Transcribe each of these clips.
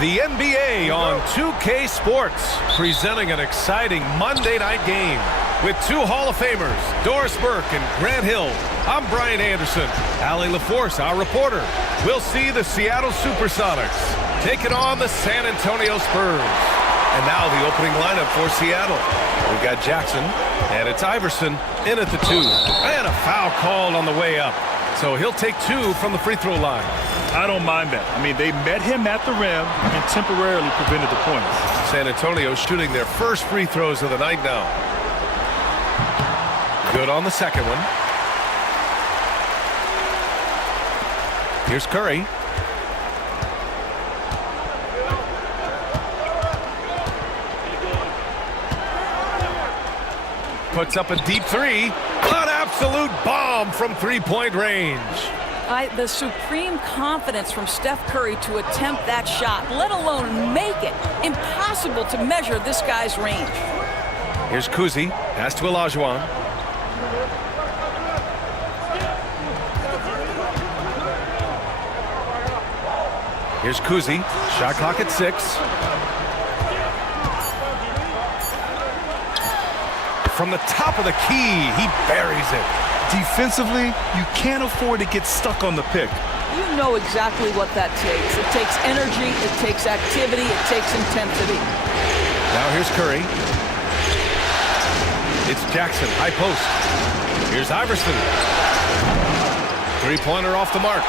The NBA on 2K Sports, presenting an exciting Monday night game with two Hall of Famers, Doris Burke and Grant Hill. I'm Brian Anderson. Allie LaForce, our reporter. We'll see the Seattle Supersonics taking on the San Antonio Spurs. And now the opening lineup for Seattle. We've got Jackson, and it's Iverson in at the 2. And a foul called on the way up. So he'll take 2 from the free throw line. I don't mind that. I mean, they met him at the rim and temporarily prevented the points. San Antonio shooting their first free throws of the night now. Good on the second one. Here's Curry. Puts up a deep 3. An absolute bomb from three-point range. The supreme confidence from Steph Curry to attempt that shot, let alone make it. Impossible to measure this guy's range. Here's Kuzi. Pass to Olajuwon. Here's Kuzi. Shot clock at 6. From the top of the key, he buries it. Defensively, you can't afford to get stuck on the pick. You know exactly what that takes. It takes energy, it takes activity, it takes intensity. Now here's Curry. It's Jackson, high post. Here's Iverson. Three-pointer off the mark.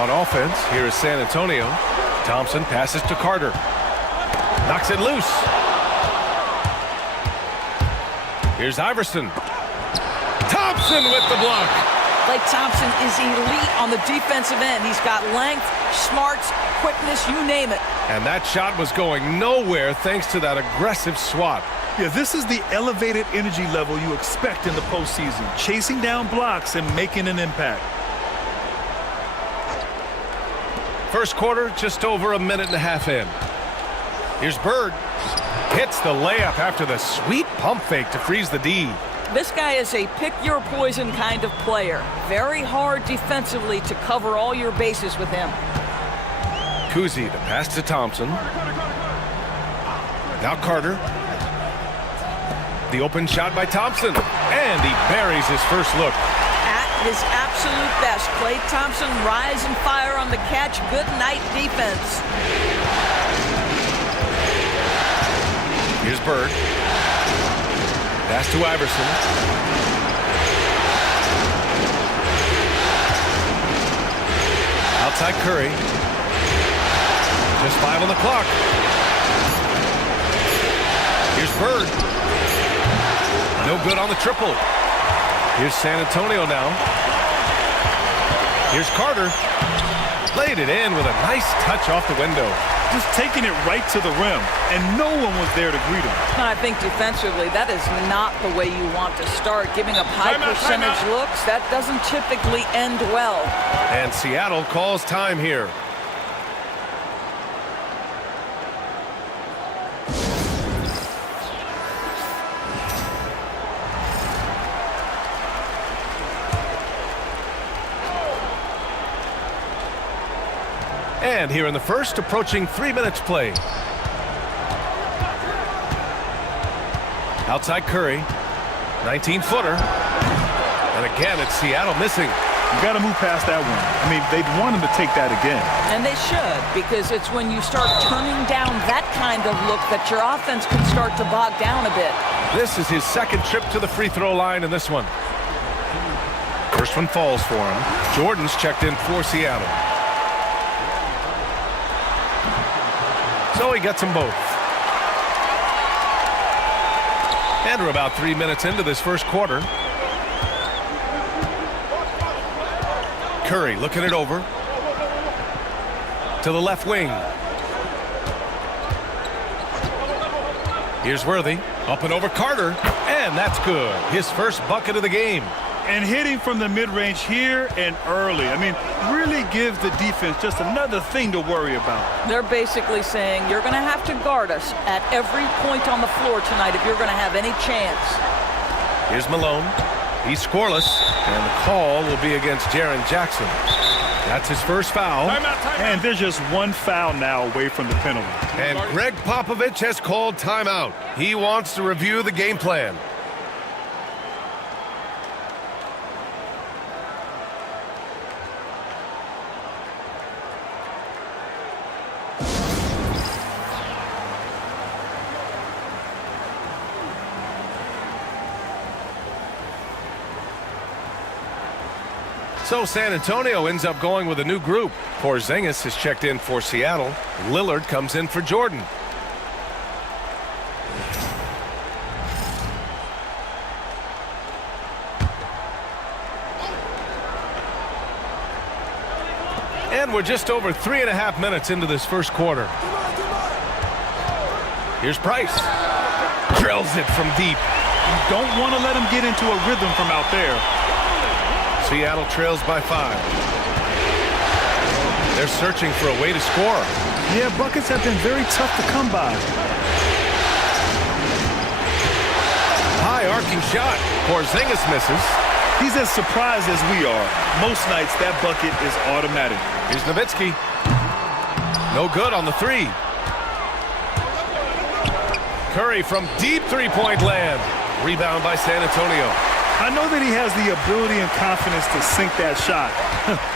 On offense, here is San Antonio. Thompson passes to Carter. Knocks it loose. Here's Iverson. Thompson with the block. Klay Thompson is elite on the defensive end. He's got length, smarts, quickness, you name it. And that shot was going nowhere thanks to that aggressive swat. Yeah, this is the elevated energy level you expect in the postseason. Chasing down blocks and making an impact. First quarter, just over a minute and a half in. Here's Bird. Hits the layup after the sweet pump fake to freeze the D. This guy is a pick-your-poison kind of player. Very hard defensively to cover all your bases with him. Kuzi, the pass to Thompson. Now Carter. The open shot by Thompson. And he buries his first look. At his absolute best, Klay Thompson rise and fire on the catch. Good night defense. Here's Bird. Pass to Iverson. Outside Curry. Just 5 on the clock. Here's Bird. No good on the triple. Here's San Antonio now. Here's Carter. Played it in with a nice touch off the window. Just taking it right to the rim, and no one was there to greet him. I think defensively, that is not the way you want to start. Giving up high percentage looks, that doesn't typically end well. And Seattle calls time here. And here in the first, approaching 3 minutes play. Outside Curry, 19-footer. And again, it's Seattle missing. You got to move past that one. I mean, they'd want him to take that again. And they should, because it's when you start turning down that kind of look that your offense can start to bog down a bit. This is his second trip to the free throw line in this one. First one falls for him. Jordan's checked in for Seattle. So he gets them both. And we're about 3 minutes into this first quarter. Curry looking it over. To the left wing. Here's Worthy. Up and over Carter. And that's good. His first bucket of the game. And hitting from the mid-range here and early. I mean, really gives the defense just another thing to worry about. They're basically saying you're going to have to guard us at every point on the floor tonight if you're going to have any chance. Here's Malone. He's scoreless, and the call will be against Jaren Jackson. That's his first foul. And there's just one foul now away from the penalty. And Greg Popovich has called timeout. He wants to review the game plan. So San Antonio ends up going with a new group. Porzingis is checked in for Seattle. Lillard comes in for Jordan. And we're just over 3.5 minutes into this first quarter. Here's Price. Drills it from deep. You don't want to let him get into a rhythm from out there. Seattle trails by 5. They're searching for a way to score. Yeah, buckets have been very tough to come by. High arcing shot. Porzingis misses. He's as surprised as we are. Most nights that bucket is automatic. Here's Nowitzki. No good on the 3. Curry from deep three-point land. Rebound by San Antonio. I know that he has the ability and confidence to sink that shot,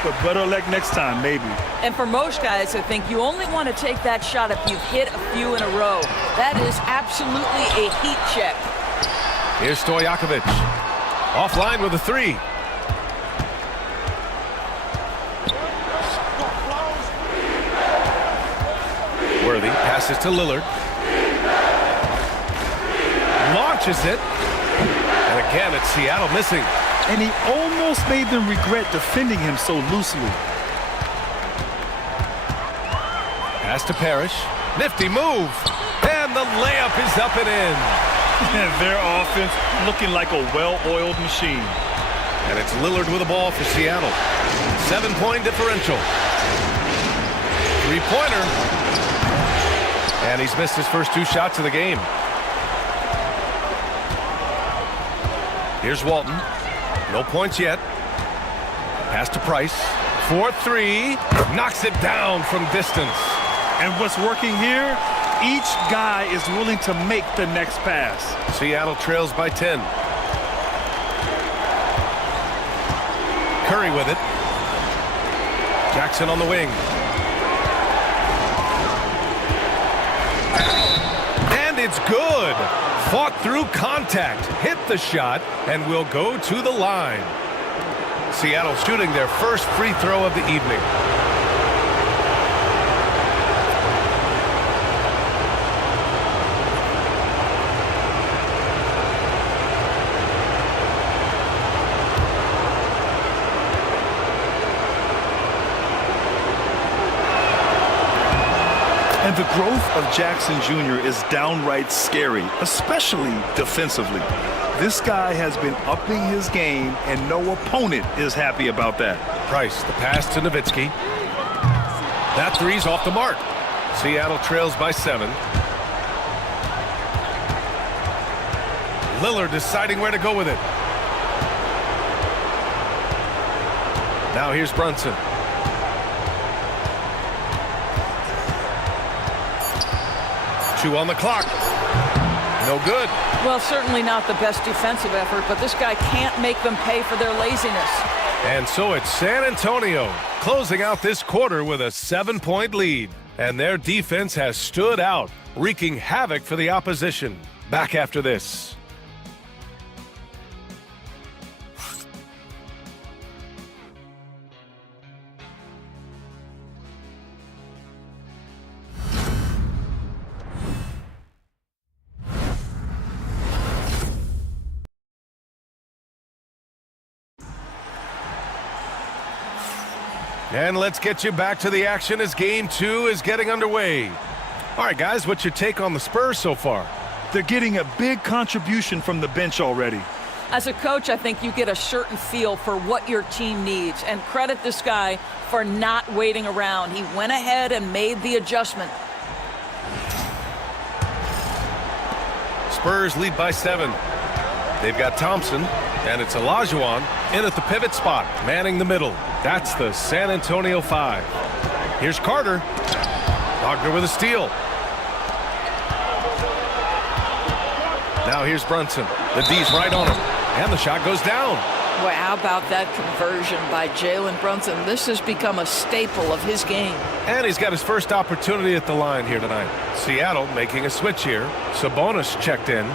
but better luck next time, maybe. And for most guys, I think you only want to take that shot if you've hit a few in a row. That is absolutely a heat check. Here's Stojakovic. Offline with a 3. Worthy passes to Lillard. Launches it. And again, it's Seattle missing. And he almost made them regret defending him so loosely. Pass to Parrish. Nifty move. And the layup is up and in. And their offense looking like a well-oiled machine. And it's Lillard with the ball for Seattle. 7-point differential. 3-pointer. And he's missed his first 2 shots of the game. Here's Walton. No points yet. Pass to Price. 4-3. Knocks it down from distance. And what's working here? Each guy is willing to make the next pass. Seattle trails by 10. Curry with it. Jackson on the wing. And it's good. Fought through contact, hit the shot, and will go to the line. Seattle shooting their first free throw of the evening. And the growth of Jackson Jr. is downright scary, especially defensively. This guy has been upping his game, and no opponent is happy about that. Price, the pass to Nowitzki. That 3's off the mark. Seattle trails by 7. Lillard deciding where to go with it. Now here's Brunson. Two on the clock. No good. Well, certainly not the best defensive effort, but this guy can't make them pay for their laziness. And so it's San Antonio closing out this quarter with a 7-point lead. And their defense has stood out, wreaking havoc for the opposition. Back after this. And let's get you back to the action as Game 2 is getting underway. All right, guys, what's your take on the Spurs so far? They're getting a big contribution from the bench already. As a coach, I think you get a certain feel for what your team needs, and credit this guy for not waiting around. He went ahead and made the adjustment. Spurs lead by 7. They've got Thompson, and it's Olajuwon in at the pivot spot, manning the middle. That's the San Antonio 5. Here's Carter. Wagner with a steal. Now here's Brunson. The D's right on him. And the shot goes down. Boy, how about that conversion by Jalen Brunson? This has become a staple of his game. And he's got his first opportunity at the line here tonight. Seattle making a switch here. Sabonis checked in.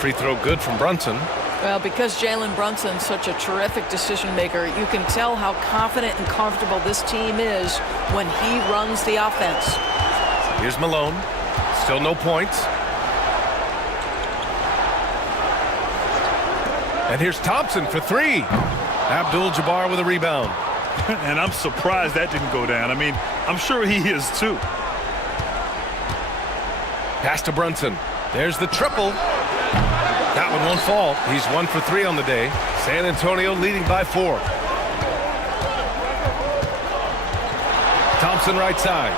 Free throw good from Brunson. Well, because Jalen Brunson's such a terrific decision maker, you can tell how confident and comfortable this team is when he runs the offense. Here's Malone. Still no points. And here's Thompson for 3. Abdul-Jabbar with a rebound. And I'm surprised that didn't go down. I mean, I'm sure he is too. Pass to Brunson. There's the triple. That one won't fall. He's 1 for 3 on the day. San Antonio leading by 4. Thompson right side.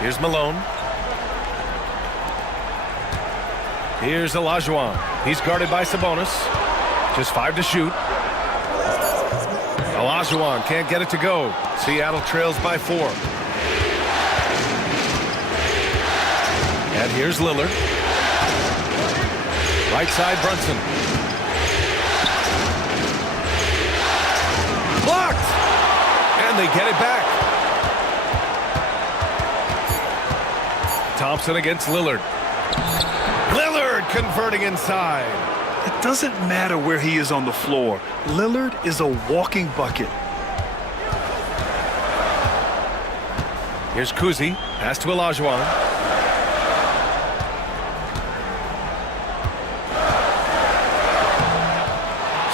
Here's Malone. Here's Olajuwon. He's guarded by Sabonis. Just 5 to shoot. Olajuwon can't get it to go. Seattle trails by 4. And here's Lillard. Right side, Brunson. Blocked! And they get it back. Thompson against Lillard. Lillard converting inside. It doesn't matter where he is on the floor. Lillard is a walking bucket. Here's Kuzi. Pass to Olajuwon.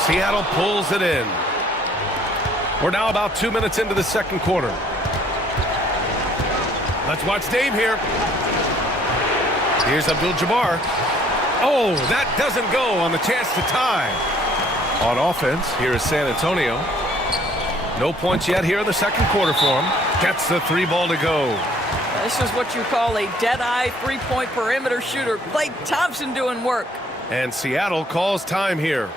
Seattle pulls it in. We're now about 2 minutes into the second quarter. Let's watch Dame here. Here's Abdul-Jabbar. Oh, that doesn't go on the chance to tie. On offense, here is San Antonio. No points yet here in the second quarter for him. Gets the 3 ball to go. This is what you call a dead-eye three-point perimeter shooter. Klay Thompson doing work. And Seattle calls time here.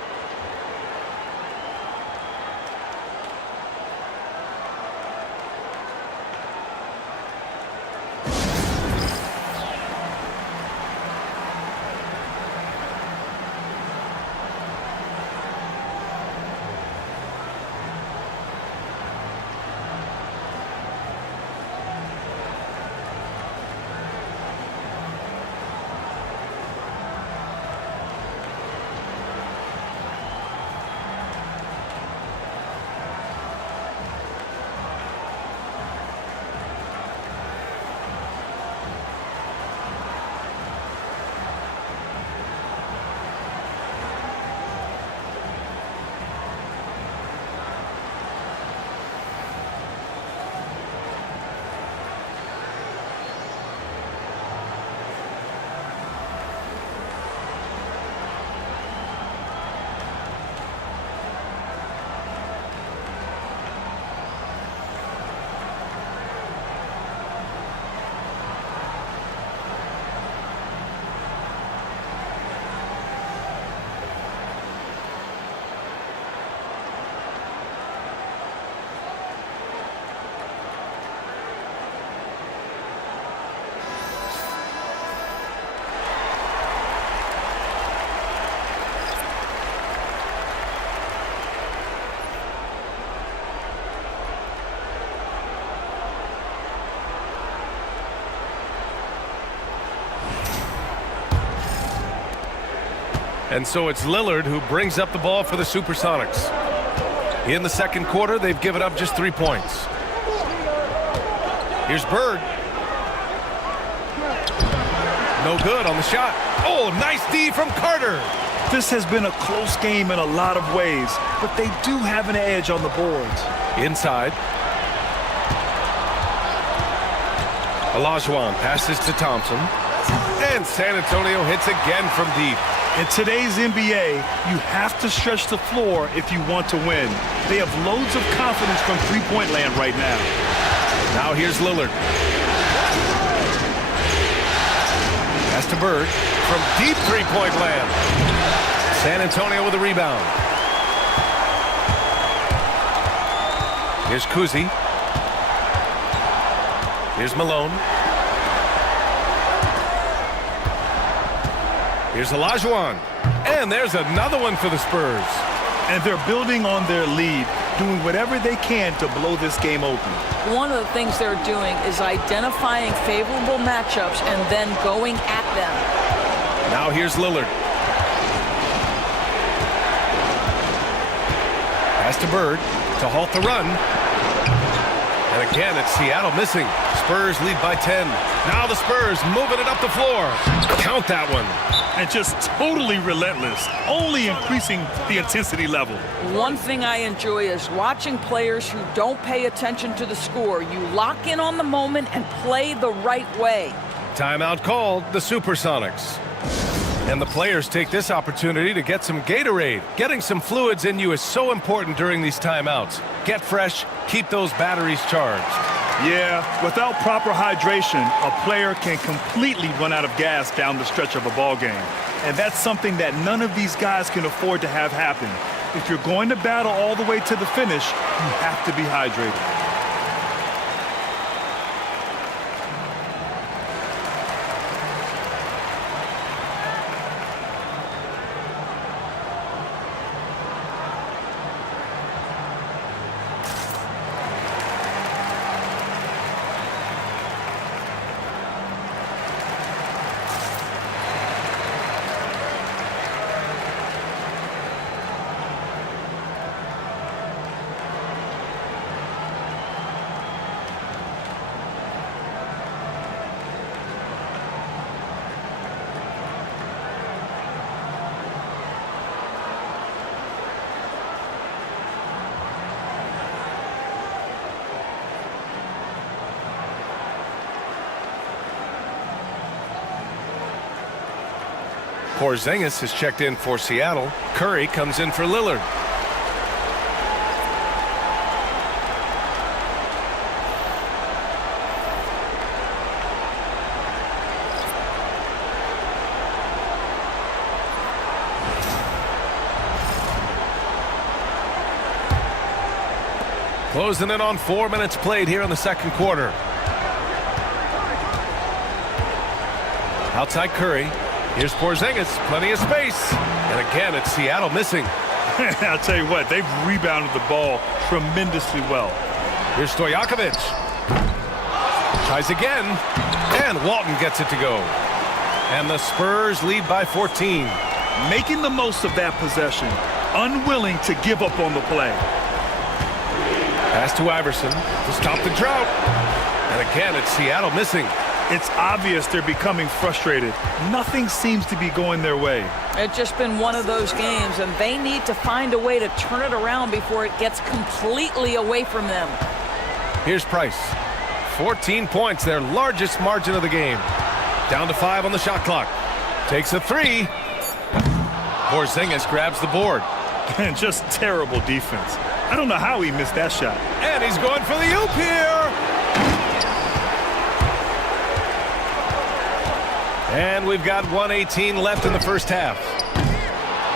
And so it's Lillard who brings up the ball for the Supersonics. In the second quarter, they've given up just 3 points. Here's Bird. No good on the shot. Oh, nice D from Carter. This has been a close game in a lot of ways, but they do have an edge on the boards. Inside. Olajuwon passes to Thompson. And San Antonio hits again from deep. In today's NBA, you have to stretch the floor if you want to win. They have loads of confidence from three-point land right now. Now here's Lillard. Pass to Bird from deep three-point land. San Antonio with a rebound. Here's Kuzi. Here's Malone. Here's Olajuwon. And there's another one for the Spurs. And they're building on their lead, doing whatever they can to blow this game open. One of the things they're doing is identifying favorable matchups and then going at them. Now here's Lillard. Pass to Bird to halt the run. And again, it's Seattle missing. Spurs lead by 10. Now the Spurs moving it up the floor. Count that one. And just totally relentless, only increasing the intensity level. One thing I enjoy is watching players who don't pay attention to the score. You lock in on the moment and play the right way. Timeout called, the Supersonics. And the players take this opportunity to get some Gatorade. Getting some fluids in you is so important during these timeouts. Get fresh, keep those batteries charged. Yeah, without proper hydration, a player can completely run out of gas down the stretch of a ball game. And that's something that none of these guys can afford to have happen. If you're going to battle all the way to the finish, you have to be hydrated. Porzingis has checked in for Seattle. Curry comes in for Lillard. Closing in on 4 minutes played here in the second quarter. Outside Curry. Here's Porzingis, plenty of space. And again, it's Seattle missing. I'll tell you what, they've rebounded the ball tremendously well. Here's Stojakovic. Tries again. And Walton gets it to go. And the Spurs lead by 14. Making the most of that possession. Unwilling to give up on the play. Pass to Iverson to stop the drought. And again, it's Seattle missing. It's obvious they're becoming frustrated. Nothing seems to be going their way. It's just been one of those games, and they need to find a way to turn it around before it gets completely away from them. Here's Price. 14 points, their largest margin of the game. Down to 5 on the shot clock. Takes a three. Porzingis grabs the board. And just terrible defense. I don't know how he missed that shot. And he's going for the oop here. And we've got 1:18 left in the first half.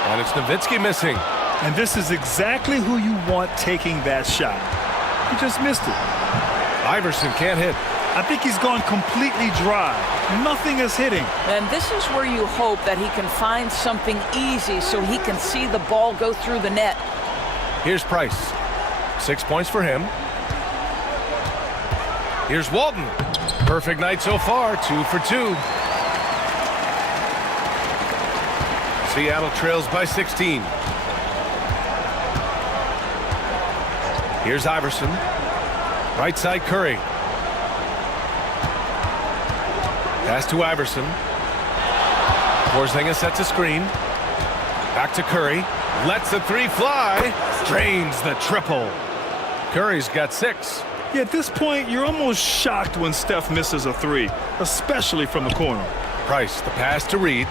And it's Nowitzki missing. And this is exactly who you want taking that shot. He just missed it. Iverson can't hit. I think he's gone completely dry. Nothing is hitting. And this is where you hope that he can find something easy so he can see the ball go through the net. Here's Price. 6 points for him. Here's Walton. Perfect night so far, 2 for 2. Seattle trails by 16. Here's Iverson. Right side Curry. Pass to Iverson. Porzingis sets a screen. Back to Curry. Lets the three fly. Drains the triple. Curry's got 6. Yeah, at this point, you're almost shocked when Steph misses a three, especially from the corner. Price, the pass to Reed.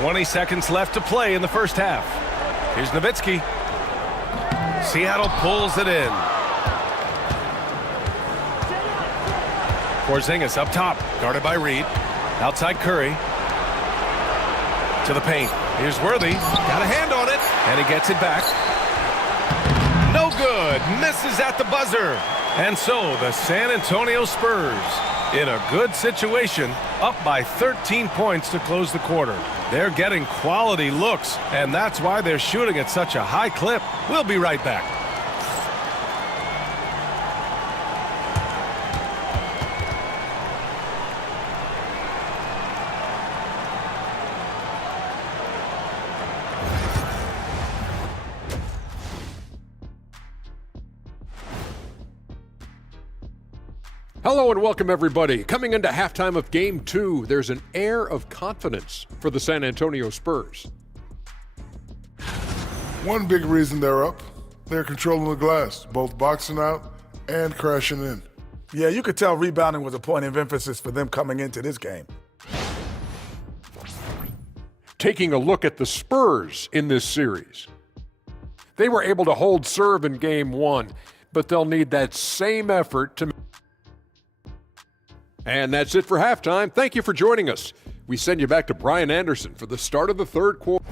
20 seconds left to play in the first half. Here's Nowitzki. Seattle pulls it in. Porzingis up top, guarded by Reed. Outside Curry. To the paint. Here's Worthy. Got a hand on it, and he gets it back. No good. Misses at the buzzer. And so the San Antonio Spurs, in a good situation, up by 13 points to close the quarter. They're getting quality looks, and that's why they're shooting at such a high clip. We'll be right back. Hello and welcome, everybody. Coming into halftime of Game 2, there's an air of confidence for the San Antonio Spurs. One big reason they're up, they're controlling the glass, both boxing out and crashing in. Yeah, you could tell rebounding was a point of emphasis for them coming into this game. Taking a look at the Spurs in this series. They were able to hold serve in Game 1, but they'll need that same effort to... And that's it for halftime. Thank you for joining us. We send you back to Brian Anderson for the start of the third quarter.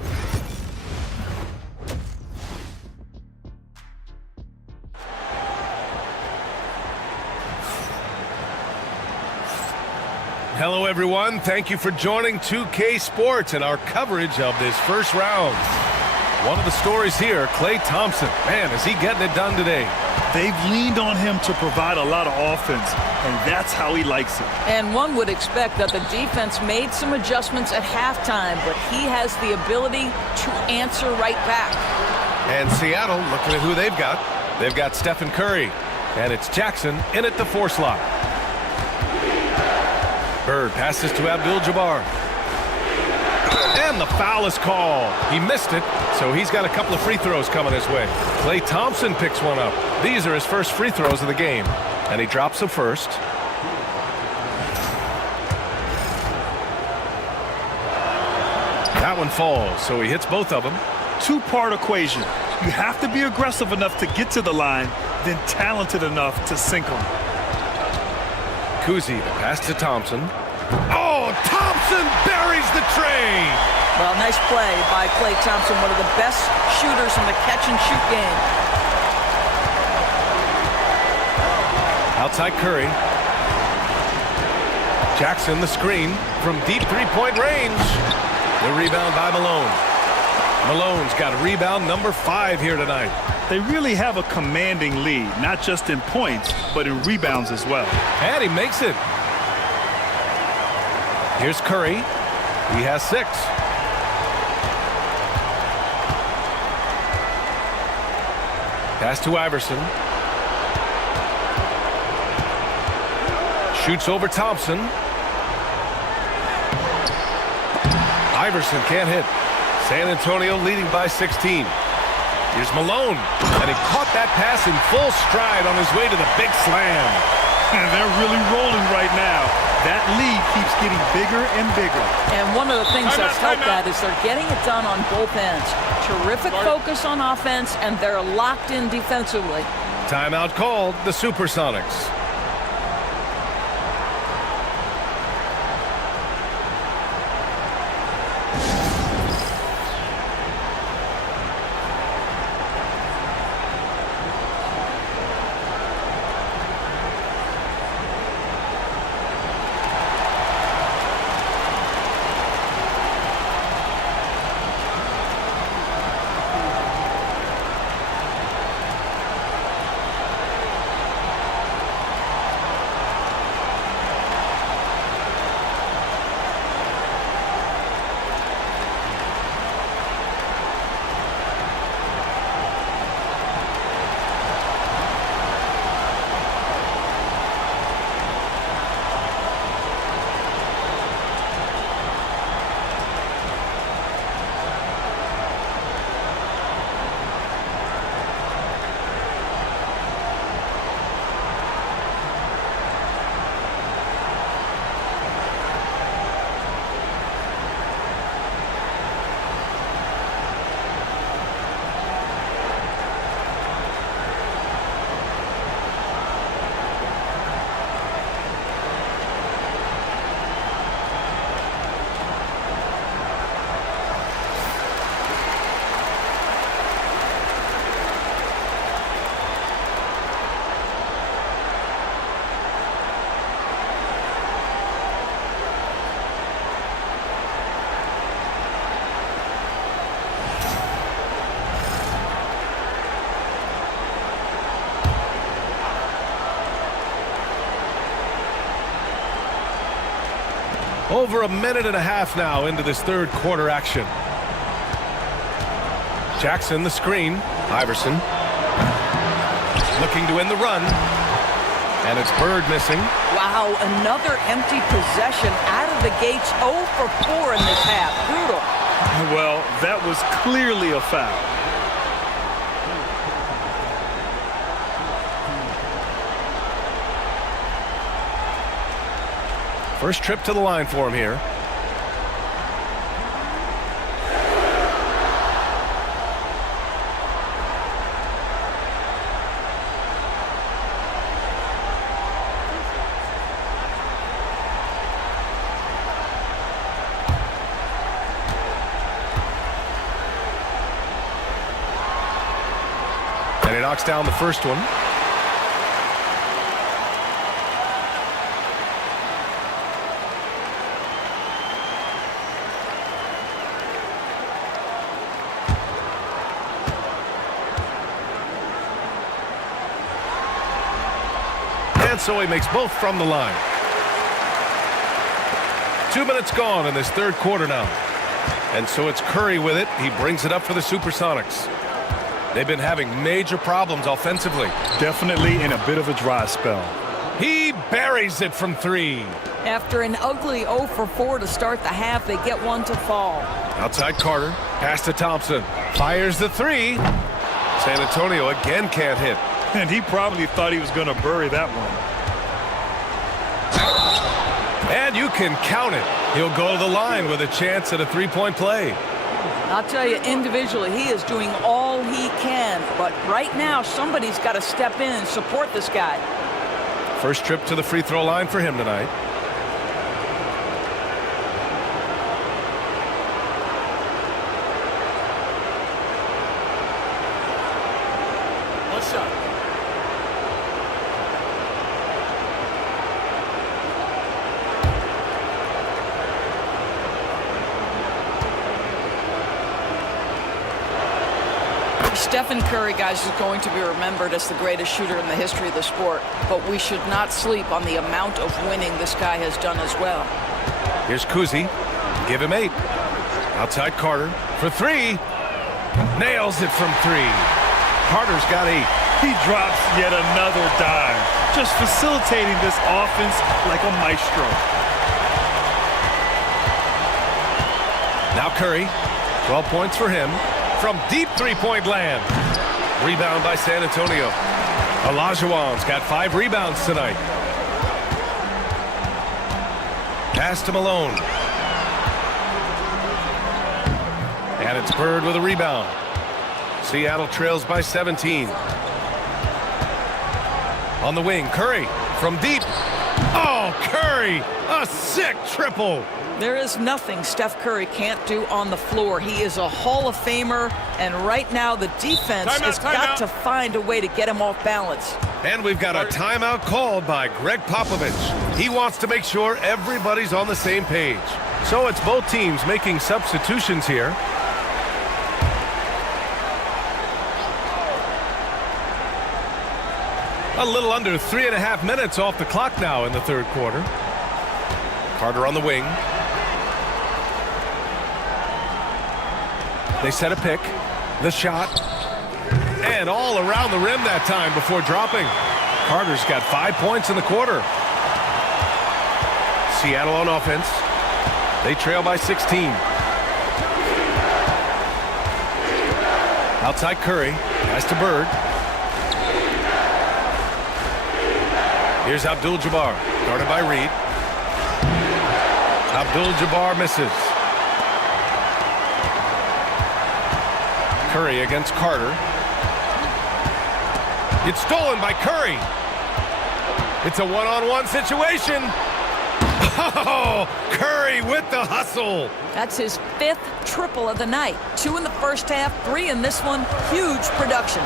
Hello, everyone. Thank you for joining 2K Sports and our coverage of this first round. One of the stories here, Klay Thompson. Man, is he getting it done today? They've leaned on him to provide a lot of offense, and that's how he likes it. And one would expect that the defense made some adjustments at halftime, but he has the ability to answer right back. And Seattle, looking at who they've got. They've got Stephen Curry, and it's Jackson in at the 4 slot. Bird passes to Abdul-Jabbar. And the foul is called. He missed it, so he's got a couple of free throws coming his way. Klay Thompson picks one up. These are his first free throws of the game, and he drops them first. That one falls, so he hits both of them. Two-part equation. You have to be aggressive enough to get to the line, then talented enough to sink them. Kuzi, the pass to Thompson. Oh, Thompson buries the tray. Well, nice play by Klay Thompson, one of the best shooters in the catch-and-shoot game. Outside Curry. Jackson, the screen from deep three-point range. The rebound by Malone. Malone's got rebound number 5 here tonight. They really have a commanding lead, not just in points, but in rebounds as well. And he makes it. Here's Curry. He has 6. Pass to Iverson. Shoots over Thompson. Iverson can't hit. San Antonio leading by 16. Here's Malone, and he caught that pass in full stride on his way to the big slam. And they're really rolling right now. That lead keeps getting bigger and bigger. And one of the things that's helped that is they're getting it done on both ends. Terrific focus on offense, and they're locked in defensively. Timeout called, the Supersonics. Over a minute and a half now into this third quarter action. Jackson the screen. Iverson looking to end the run. And it's Bird missing. Wow, another empty possession out of the gates. 0 for 4 in this half. Brutal. Well, that was clearly a foul. First trip to the line for him here. And he knocks down the first one. And so he makes both from the line. 2 minutes gone in this third quarter now. And so it's Curry with it. He brings it up for the Supersonics. They've been having major problems offensively. Definitely in a bit of a dry spell. He buries it from 3. After an ugly 0 for 4 to start the half, they get one to fall. Outside Carter. Pass to Thompson. Fires the 3. San Antonio again can't hit. And he probably thought he was going to bury that one. And you can count it. He'll go to the line with a chance at a three-point play. I'll tell you, individually, he is doing all he can. But right now, somebody's got to step in and support this guy. First trip to the free throw line for him tonight. What's up? Stephen Curry, guys, is going to be remembered as the greatest shooter in the history of the sport. But we should not sleep on the amount of winning this guy has done as well. Here's Kuzi. Give him 8. Outside Carter for 3. Nails it from 3. Carter's got 8. He drops yet another dime, just facilitating this offense like a maestro. Now Curry, 12 points for him from deep three-point land. Rebound by San Antonio. Olajuwon's got 5 rebounds tonight. Pass to Malone. And it's Bird with a rebound. Seattle trails by 17. On the wing, Curry from deep. Oh, Curry, a sick triple. There is nothing Steph Curry can't do on the floor. He is a Hall of Famer, and right now the defense has got to find a way to get him off balance. And we've got a timeout called by Greg Popovich. He wants to make sure everybody's on the same page. So it's both teams making substitutions here. A little under 3.5 minutes off the clock now in the third quarter. Carter on the wing. They set a pick. The shot. And all around the rim that time before dropping. Carter's got 5 points in the quarter. Seattle on offense. They trail by 16. Outside Curry. Pass to Bird. Here's Abdul-Jabbar. Guarded by Reed. Abdul-Jabbar misses. Curry against Carter. It's stolen by Curry. It's a one-on-one situation. Oh, Curry with the hustle. That's his 5th triple of the night. 2 in the first half, 3 in this one. Huge production.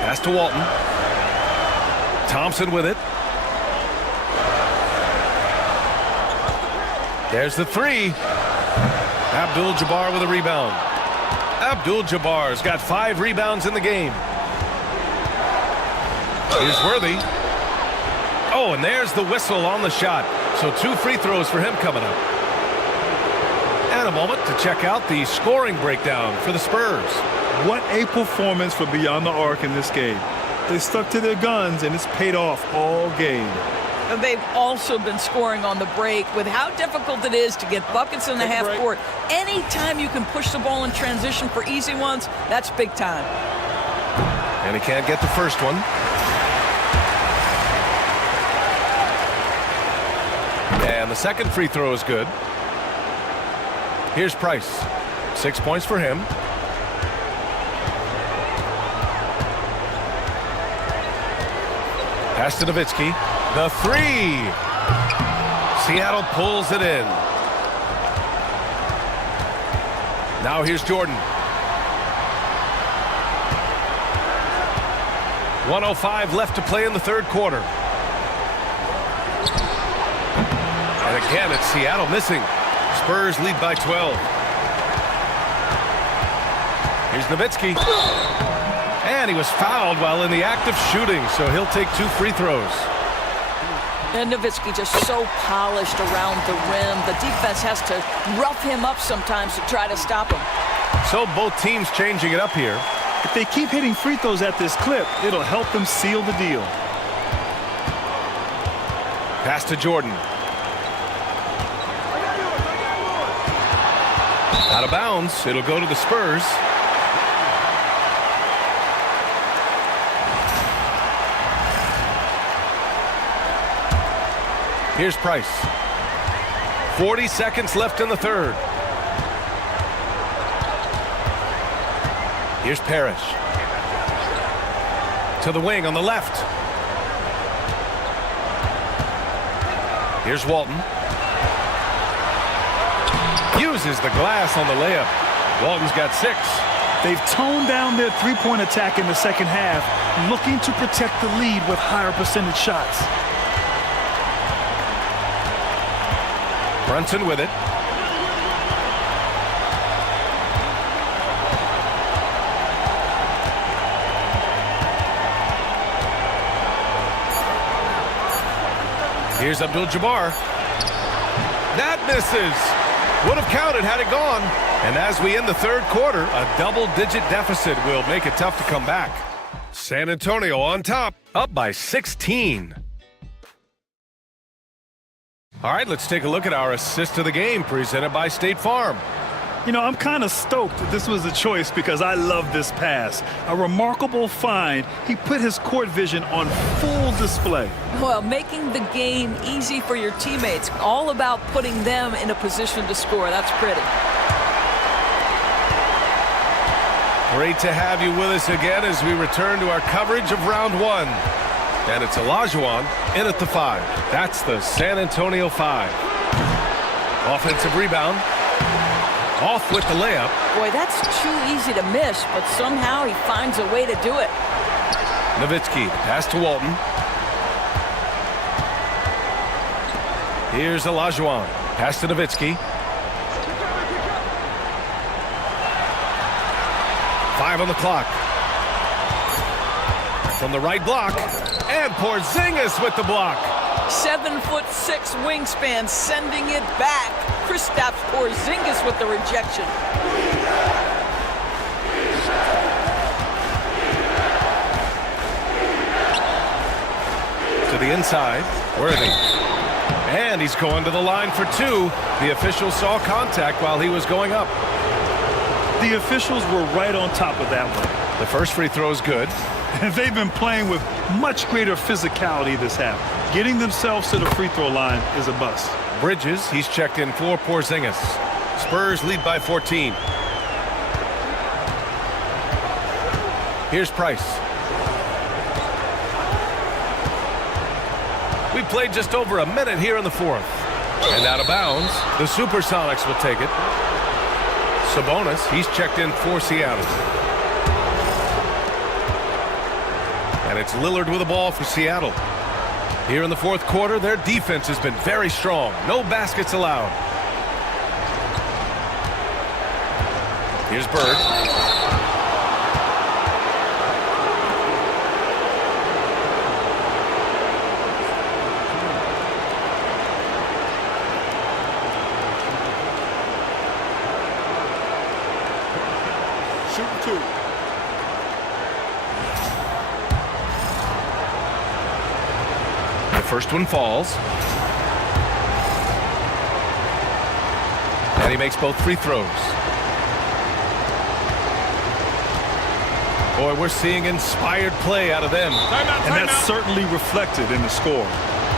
Pass to Walton. Thompson with it. There's the 3. Abdul-Jabbar with a rebound. Abdul-Jabbar's got 5 rebounds in the game. Here's Worthy. Oh, and there's the whistle on the shot. So 2 free throws for him coming up. And a moment to check out the scoring breakdown for the Spurs. What a performance for Beyond the Arc in this game. They stuck to their guns, and it's paid off all game. And they've also been scoring on the break. With how difficult it is to get buckets in the half court, anytime you can push the ball in transition for easy ones, that's big time. And he can't get the first one. And the second free throw is good. Here's Price. 6 points for him. Pass to Nowitzki. The 3. Seattle pulls it in. Now here's Jordan. 1:05 left to play in the third quarter. And again, it's Seattle missing. Spurs lead by 12. Here's Nowitzki. And he was fouled while in the act of shooting, so he'll take 2 free throws. And Nowitzki just so polished around the rim. The defense has to rough him up sometimes to try to stop him. So both teams changing it up here. If they keep hitting free throws at this clip, it'll help them seal the deal. Pass to Jordan. Out of bounds. It'll go to the Spurs. Here's Price. 40 seconds left in the third. Here's Parrish. To the wing on the left. Here's Walton. Uses the glass on the layup. Walton's got 6. They've toned down their three-point attack in the second half, looking to protect the lead with higher percentage shots. Brunson with it. Here's Abdul-Jabbar. That misses. Would have counted had it gone. And as we end the third quarter, a double-digit deficit will make it tough to come back. San Antonio on top, up by 16. All right, let's take a look at our assist of the game presented by State Farm. You know, I'm kind of stoked that this was a choice because I love this pass. A remarkable find. He put his court vision on full display. Well, making the game easy for your teammates. All about putting them in a position to score. That's pretty. Great to have you with us again as we return to our coverage of round 1. And it's Olajuwon in at the 5. That's the San Antonio 5. Offensive rebound. Off with the layup. Boy, that's too easy to miss, but somehow he finds a way to do it. Nowitzki, pass to Walton. Here's Olajuwon. Pass to Nowitzki. 5 on the clock. From the right block. And Porzingis with the block. 7'6" wingspan, sending it back. Kristaps Porzingis with the rejection. To the inside, Worthy. And he's going to the line for 2. The official saw contact while he was going up. The officials were right on top of that one. The first free throw is good. And they've been playing with much greater physicality this half. Getting themselves to the free throw line is a bust. Bridges, he's checked in for Porzingis. Spurs lead by 14. Here's Price. We played just over a minute here in the fourth. And out of bounds, the Supersonics will take it. Sabonis, he's checked in for Seattle. And it's Lillard with the ball for Seattle. Here in the fourth quarter, their defense has been very strong. No baskets allowed. Here's Bird. shooting 2. The first one falls. And he makes both free throws. Boy, we're seeing inspired play out of them. And that's certainly reflected in the score.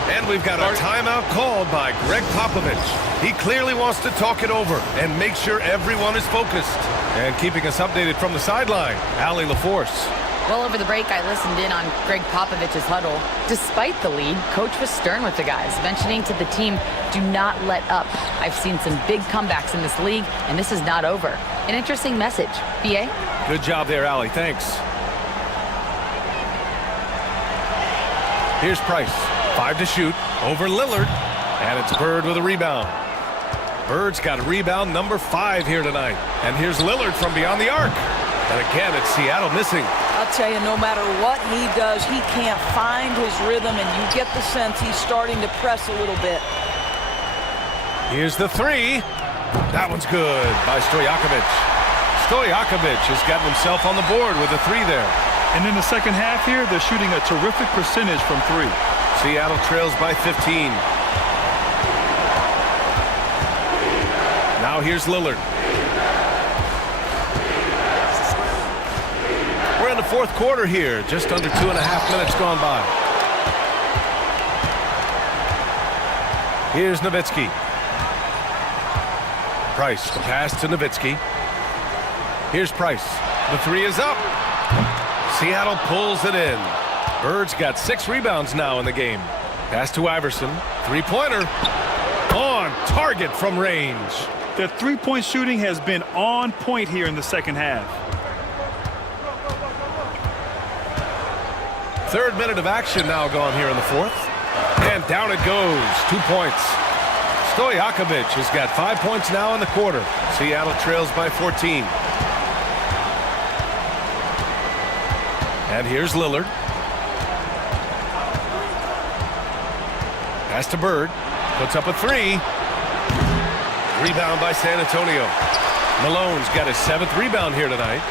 And we've got a timeout called by Greg Popovich. He clearly wants to talk it over and make sure everyone is focused. And keeping us updated from the sideline, Allie LaForce. Well, over the break, I listened in on Greg Popovich's huddle. Despite the lead, Coach was stern with the guys, mentioning to the team, do not let up. I've seen some big comebacks in this league, and this is not over. An interesting message. B.A.? Good job there, Allie. Thanks. Here's Price. 5 to shoot. Over Lillard. And it's Bird with a rebound. Bird's got rebound number 5 here tonight. And here's Lillard from beyond the arc. And again, it's Seattle missing. I'll tell you, no matter what he does, he can't find his rhythm, and you get the sense he's starting to press a little bit. Here's the 3. That one's good by Stojakovic. Stojakovic has gotten himself on the board with a 3 there. And in the second half here, they're shooting a terrific percentage from 3. Seattle trails by 15. Now here's Lillard. We're in the fourth quarter here, just under 2.5 minutes gone by. Here's Nowitzki. Price, the pass to Nowitzki. Here's Price. The 3 is up. Seattle pulls it in. Bird's got 6 rebounds now in the game. Pass to Iverson. 3-pointer. On target from range. Their three-point shooting has been on point here in the second half. Third minute of action now gone here in the fourth. And down it goes. 2 points. Stojakovic has got 5 points now in the quarter. Seattle trails by 14. And here's Lillard. Pass to Bird. Puts up a 3. Rebound by San Antonio. Malone's got his 7th rebound here tonight.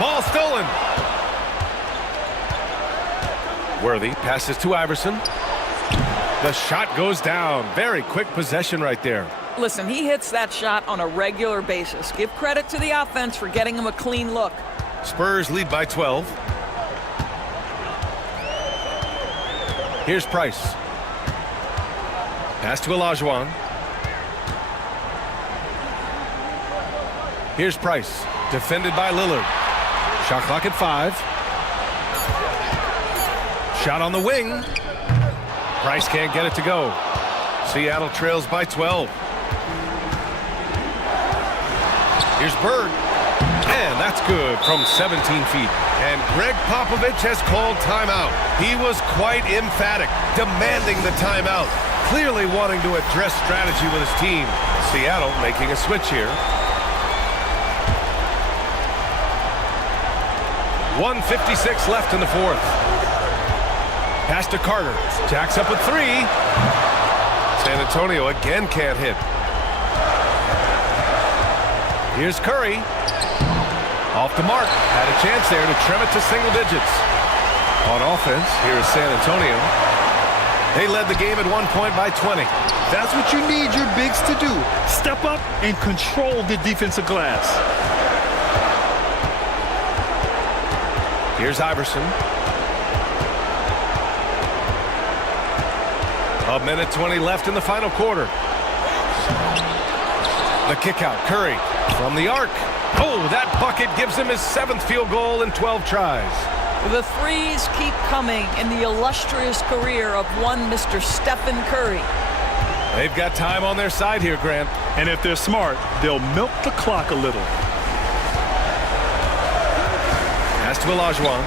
Ball stolen. Worthy passes to Iverson. The shot goes down. Very quick possession right there. Listen, he hits that shot on a regular basis. Give credit to the offense for getting him a clean look. Spurs lead by 12. Here's Price. Pass to Olajuwon. Here's Price. Defended by Lillard. Shot clock at 5. Shot on the wing. Price can't get it to go. Seattle trails by 12. Here's Bird. And that's good from 17 feet. And Greg Popovich has called timeout. He was quite emphatic, demanding the timeout. Clearly wanting to address strategy with his team. Seattle making a switch here. 1:56 left in the fourth. Pass to Carter. Jacks up with 3. San Antonio again can't hit. Here's Curry. Off the mark. Had a chance there to trim it to single digits. On offense, here is San Antonio. They led the game at 1 point by 20. That's what you need your bigs to do. Step up and control the defensive glass. Here's Iverson. 1:20 left in the final quarter. The kick out. Curry from the arc. Oh, that bucket gives him his 7th field goal in 12 tries. The threes keep coming in the illustrious career of one Mr. Stephen Curry. They've got time on their side here, Grant. And if they're smart, they'll milk the clock a little. Pass to Olajuwon.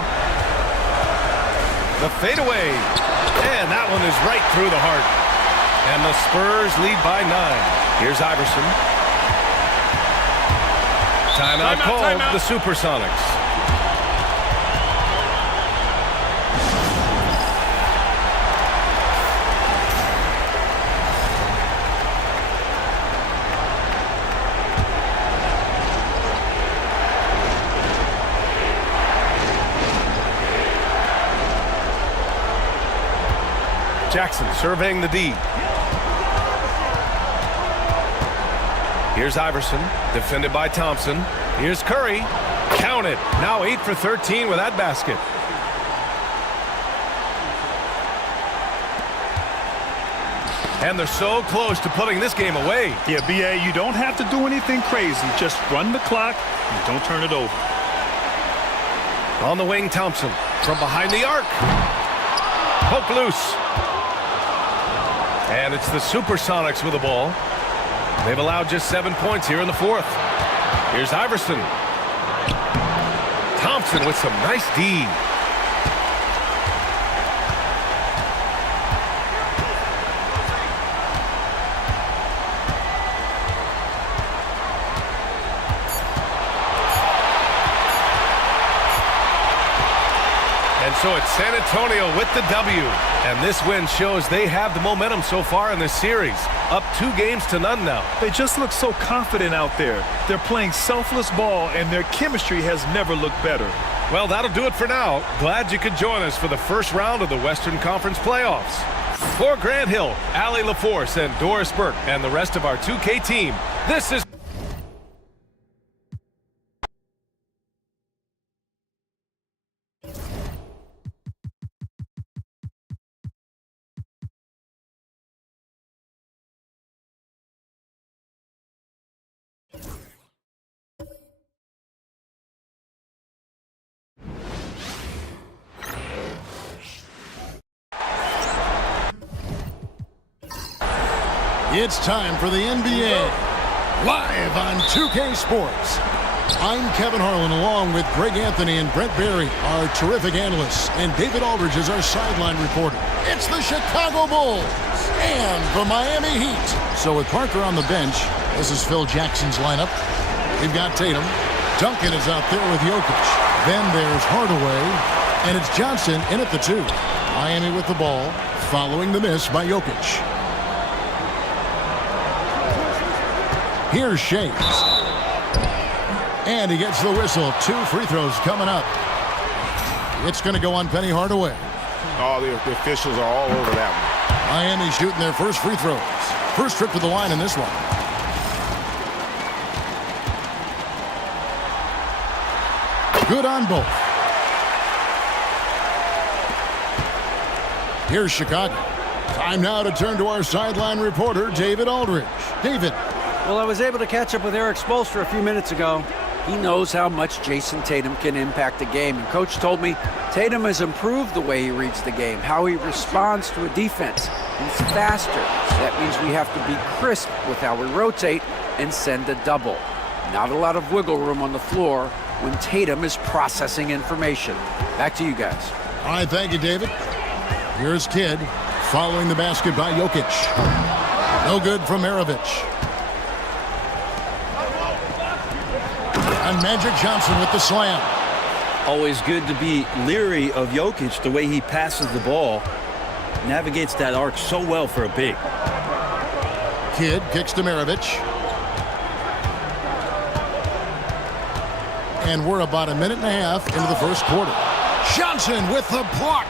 The fadeaway. And that one is right through the heart. And the Spurs lead by 9. Here's Iverson. Timeout called the Supersonics. Jackson surveying the D. Here's Iverson, defended by Thompson. Here's Curry. Count it. Now 8 for 13 with that basket. And they're so close to putting this game away. Yeah, B.A., you don't have to do anything crazy. Just run the clock and don't turn it over. On the wing, Thompson from behind the arc. Poke loose. And it's the Supersonics with the ball. They've allowed just 7 points here in the fourth. Here's Iverson. Thompson with some nice D. So it's San Antonio with the W. And this win shows they have the momentum so far in this series. Up 2 games to none now. They just look so confident out there. They're playing selfless ball, and their chemistry has never looked better. Well, that'll do it for now. Glad you could join us for the first round of the Western Conference playoffs. For Grant Hill, Allie LaForce, and Doris Burke, and the rest of our 2K team, this is It's time for the NBA, live on 2K Sports. I'm Kevin Harlan, along with Greg Anthony and Brent Barry, our terrific analysts, and David Aldridge is our sideline reporter. It's the Chicago Bulls and the Miami Heat. So with Parker on the bench, this is Phil Jackson's lineup. We've got Tatum. Duncan is out there with Jokic. Then there's Hardaway, and it's Johnson in at the 2. Miami with the ball, following the miss by Jokic. Here's Shea. And he gets the whistle. 2 free throws coming up. It's going to go on Penny Hardaway. Oh, the officials are all over that one. Miami shooting their first free throws. First trip to the line in this one. Good on both. Here's Chicago. Time now to turn to our sideline reporter, David Aldridge. David. Well, I was able to catch up with Eric Spoelstra a few minutes ago. He knows how much Jason Tatum can impact a game. And Coach told me Tatum has improved the way he reads the game, how he responds to a defense. He's faster. So that means we have to be crisp with how we rotate and send a double. Not a lot of wiggle room on the floor when Tatum is processing information. Back to you guys. All right, thank you, David. Here's Kidd following the basket by Jokic. No good from Maravich. And Magic Johnson with the slam. Always good to be leery of Jokic, the way he passes the ball. Navigates that arc so well for a big. Kidd kicks to Maravich. And we're about a minute and a half into the first quarter. Johnson with the block.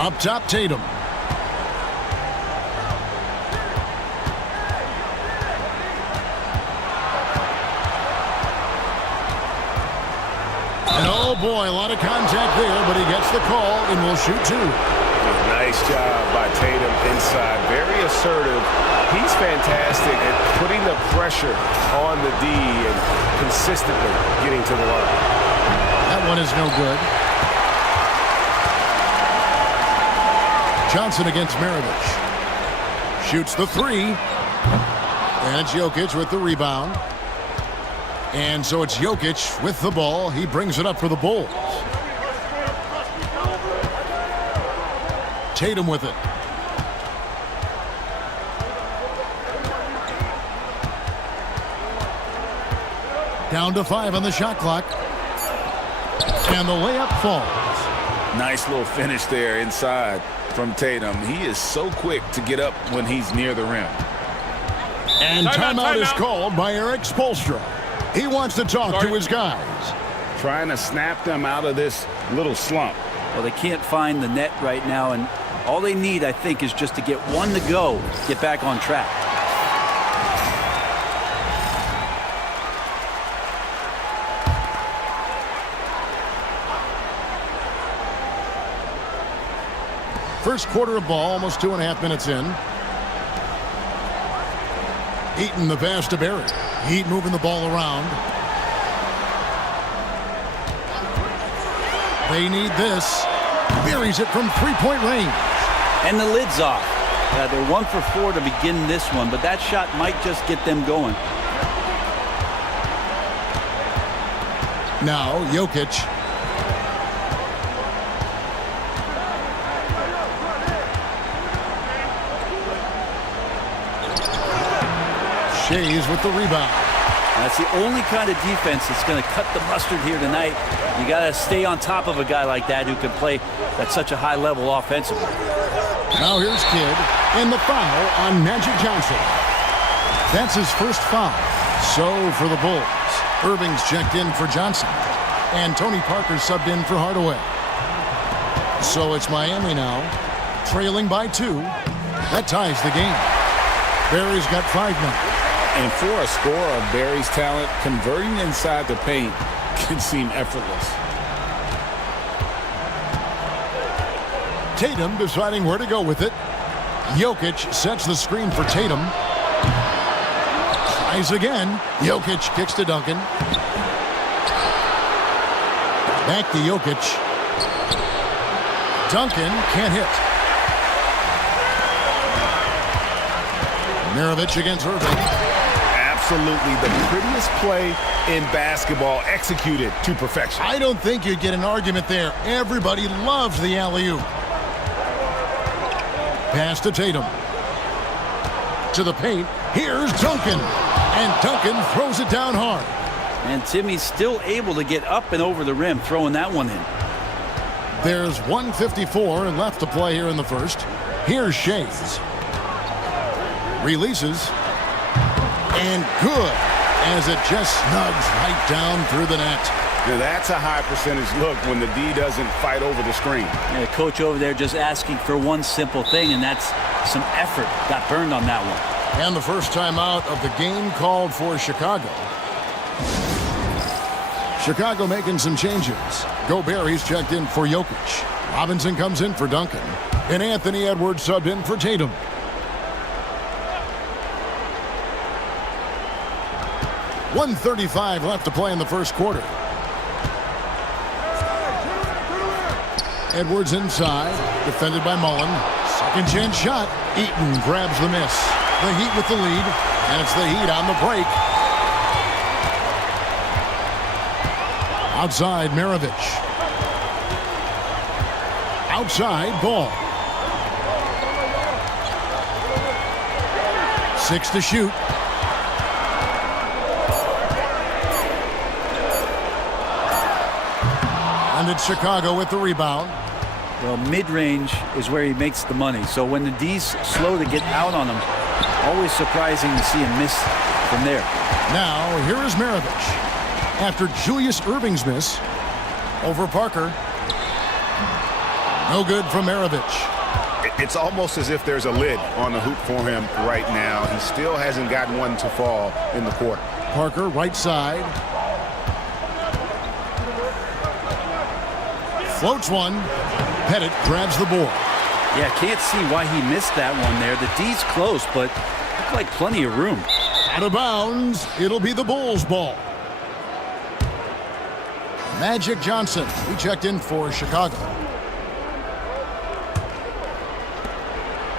Up top, Tatum. And oh boy, a lot of contact there, but he gets the call and will shoot 2. Nice job by Tatum inside. Very assertive. He's fantastic at putting the pressure on the D and consistently getting to the line. That one is no good. Johnson against Maravich. Shoots the 3. And it's Jokic with the rebound. And so it's Jokic with the ball. He brings it up for the Bulls. Tatum with it. Down to 5 on the shot clock. And the layup falls. Nice little finish there inside from Tatum. He is so quick to get up when he's near the rim. And timeout is called by Eric Spoelstra. He wants to talk to his guys. Trying to snap them out of this little slump. Well, they can't find the net right now, and all they need, I think, is just to get one to go, get back on track. First quarter of ball, almost 2.5 minutes in. Eaton the pass to Berry. Heat moving the ball around. They need this. Buries it from three-point range. And the lid's off. They're 1 for 4 to begin this one, but that shot might just get them going. Now, Jokic. Shays with the rebound. That's the only kind of defense that's going to cut the mustard here tonight. You got to stay on top of a guy like that who can play at such a high level offensively. Now here's Kidd, and the foul on Magic Johnson. That's his first foul. So for the Bulls, Irving's checked in for Johnson, and Tony Parker subbed in for Hardaway. So it's Miami now, trailing by 2. That ties the game. Barry's got 5 now. And for a scorer of Barry's talent, converting inside the paint can seem effortless. Tatum deciding where to go with it. Jokic sets the screen for Tatum. Tries again. Jokic kicks to Duncan. Back to Jokic. Duncan can't hit. Maravich against Irving. Absolutely the prettiest play in basketball, executed to perfection. I don't think you'd get an argument there. Everybody loves the alley-oop. Pass to Tatum. To the paint. Here's Duncan. And Duncan throws it down hard. And Timmy's still able to get up and over the rim, throwing that one in. There's 1:54 left to play here in the first. Here's Shays. Releases. And good, as it just snugs right down through the net. Now that's a high percentage look when the D doesn't fight over the screen. Yeah, coach over there just asking for one simple thing, and that's some effort. Got burned on that one. And the first timeout of the game called for Chicago. Chicago making some changes. Gobert's checked in for Jokic. Robinson comes in for Duncan. And Anthony Edwards subbed in for Tatum. .135 left to play in the first quarter. Edwards inside, defended by Mullen. Second chance shot. Eaton grabs the miss. The Heat with the lead, and it's the Heat on the break. Outside, Maravich. Outside, Ball. 6 to shoot. And it's Chicago with the rebound. Well, mid-range is where he makes the money. So when the D's slow to get out on him, always surprising to see him miss from there. Now, here is Maravich. After Julius Irving's miss, over Parker. No good from Maravich. It's almost as if there's a lid on the hoop for him right now. He still hasn't gotten one to fall in the quarter. Parker, right side. Floats one. Pettit grabs the board. Yeah, can't see why he missed that one there. The D's close, but looked like plenty of room. Out of bounds. It'll be the Bulls' ball. Magic Johnson, he checked in for Chicago.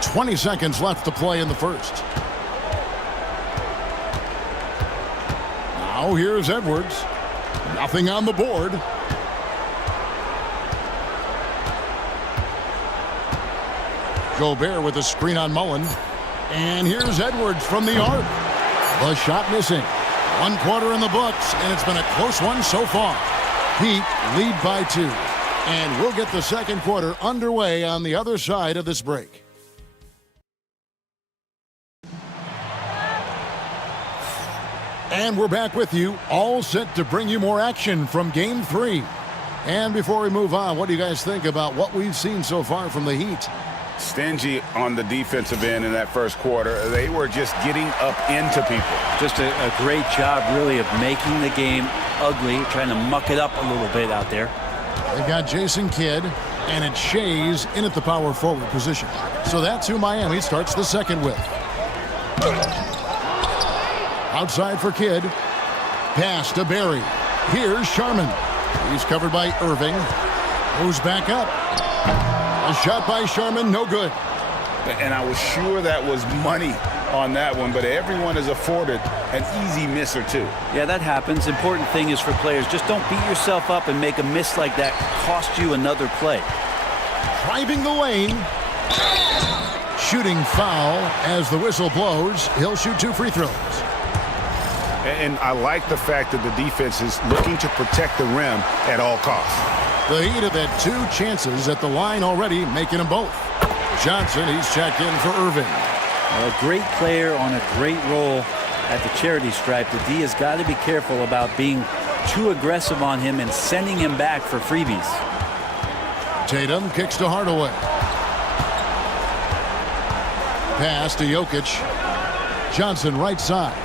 20 seconds left to play in the first. Now here's Edwards. Nothing on the board. Gobert with a screen on Mullen. And here's Edwards from the arc. The shot missing. 1 quarter in the books, and it's been a close one so far. Heat lead by 2. And we'll get the second quarter underway on the other side of this break. And we're back with you, all set to bring you more action from Game 3. And before we move on, what do you guys think about what we've seen so far from the Heat? Stingy on the defensive end in that first quarter. They were just getting up into people. Just a great job, really, of making the game ugly, trying to muck it up a little bit out there. They've got Jason Kidd, and it's Shays in at the power forward position. So that's who Miami starts the second with. Outside for Kidd. Pass to Barry. Here's Sharman. He's covered by Irving. Moves back up. A shot by Sharman, no good. And I was sure that was money on that one, but everyone is afforded an easy miss or two. Yeah, that happens. Important thing is for players, just don't beat yourself up and make a miss like that cost you another play. Driving the lane. Shooting foul as the whistle blows. He'll shoot 2 free throws. And I like the fact that the defense is looking to protect the rim at all costs. The Heat have had 2 chances at the line already, making them both. Johnson, he's checked in for Irving. A great player on a great role at the charity stripe. The D has got to be careful about being too aggressive on him and sending him back for freebies. Tatum kicks to Hardaway. Pass to Jokic. Johnson right side.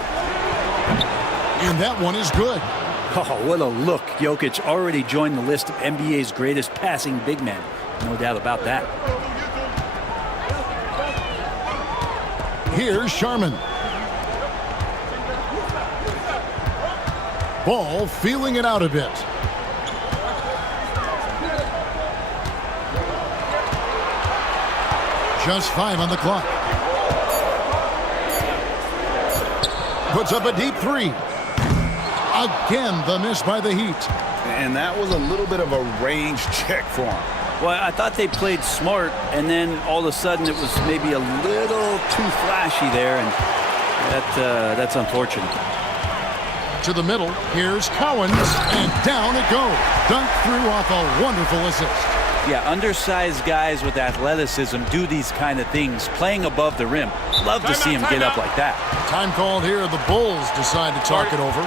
And that one is good. Oh, what a look. Jokic already joined the list of NBA's greatest passing big men. No doubt about that. Here's Sharman. Ball feeling it out a bit. Just 5 on the clock. Puts up a deep 3. Again, the miss by the Heat. And that was a little bit of a range check for him. Well, I thought they played smart, and then all of a sudden it was maybe a little too flashy there, and that's unfortunate. To the middle, here's Cowens, and down it goes. Dunked through off a wonderful assist. Yeah, undersized guys with athleticism do these kind of things, playing above the rim. Love to see him get up like that. Time called here. The Bulls decide to talk it over.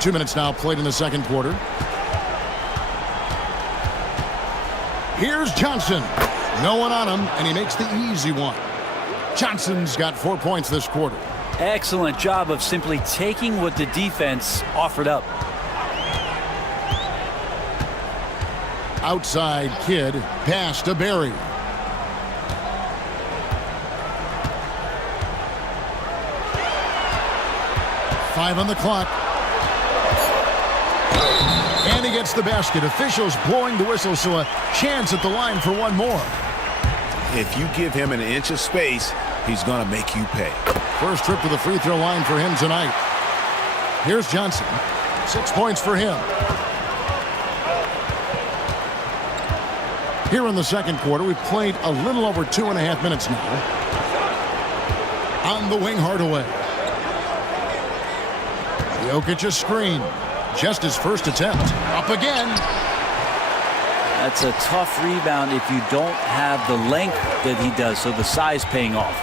Two minutes now played in the second quarter. Here's Johnson. No one on him, and he makes the easy one. Johnson's got 4 points this quarter. Excellent job of simply taking what the defense offered up. Outside Kidd. Pass to Barry. Five on the clock. And he gets the basket. Officials blowing the whistle, so a chance at the line for one more. If you give him an inch of space, he's going to make you pay. First trip to the free throw line for him tonight. Here's Johnson. 6 points for him. Here in the second quarter, we've played a little over 2.5 minutes now. On the wing, Hardaway. Jokic a screen. Just his first attempt. Up again. That's a tough rebound if you don't have the length that he does, so the size paying off.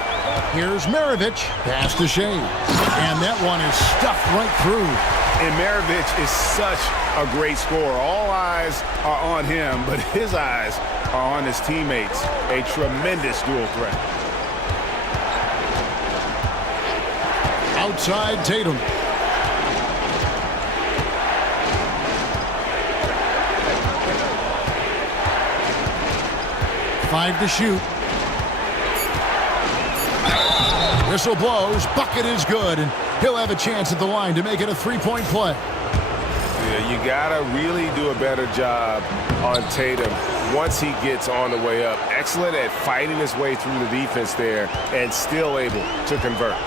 Here's Maravich. Pass to Shea. And that one is stuffed right through. And Maravich is such a great scorer. All eyes are on him, but his eyes are on his teammates. A tremendous dual threat. Outside Tatum. Five to shoot. Whistle blows. Bucket is good. And he'll have a chance at the line to make it a three-point play. Yeah, you got to really do a better job on Tatum once he gets on the way up. Excellent at fighting his way through the defense there and still able to convert.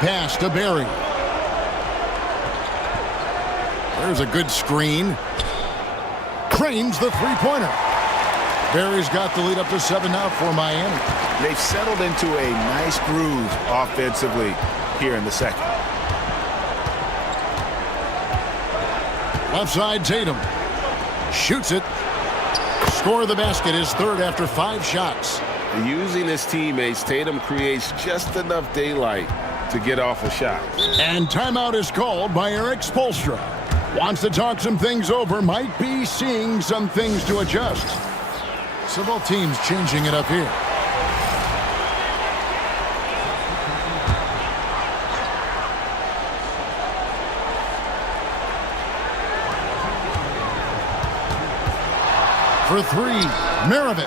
Pass to Barry. There's a good screen. Cranes the three-pointer. Barry's got the lead up to 7 now for Miami. They've settled into a nice groove offensively here in the second. Left side Tatum. Shoots it. Score the basket, his third after 5 shots. Using his teammates, Tatum creates just enough daylight to get off a shot. And timeout is called by Erik Spoelstra. Wants to talk some things over, might be seeing some things to adjust. So both teams changing it up here. For 3, Maravich.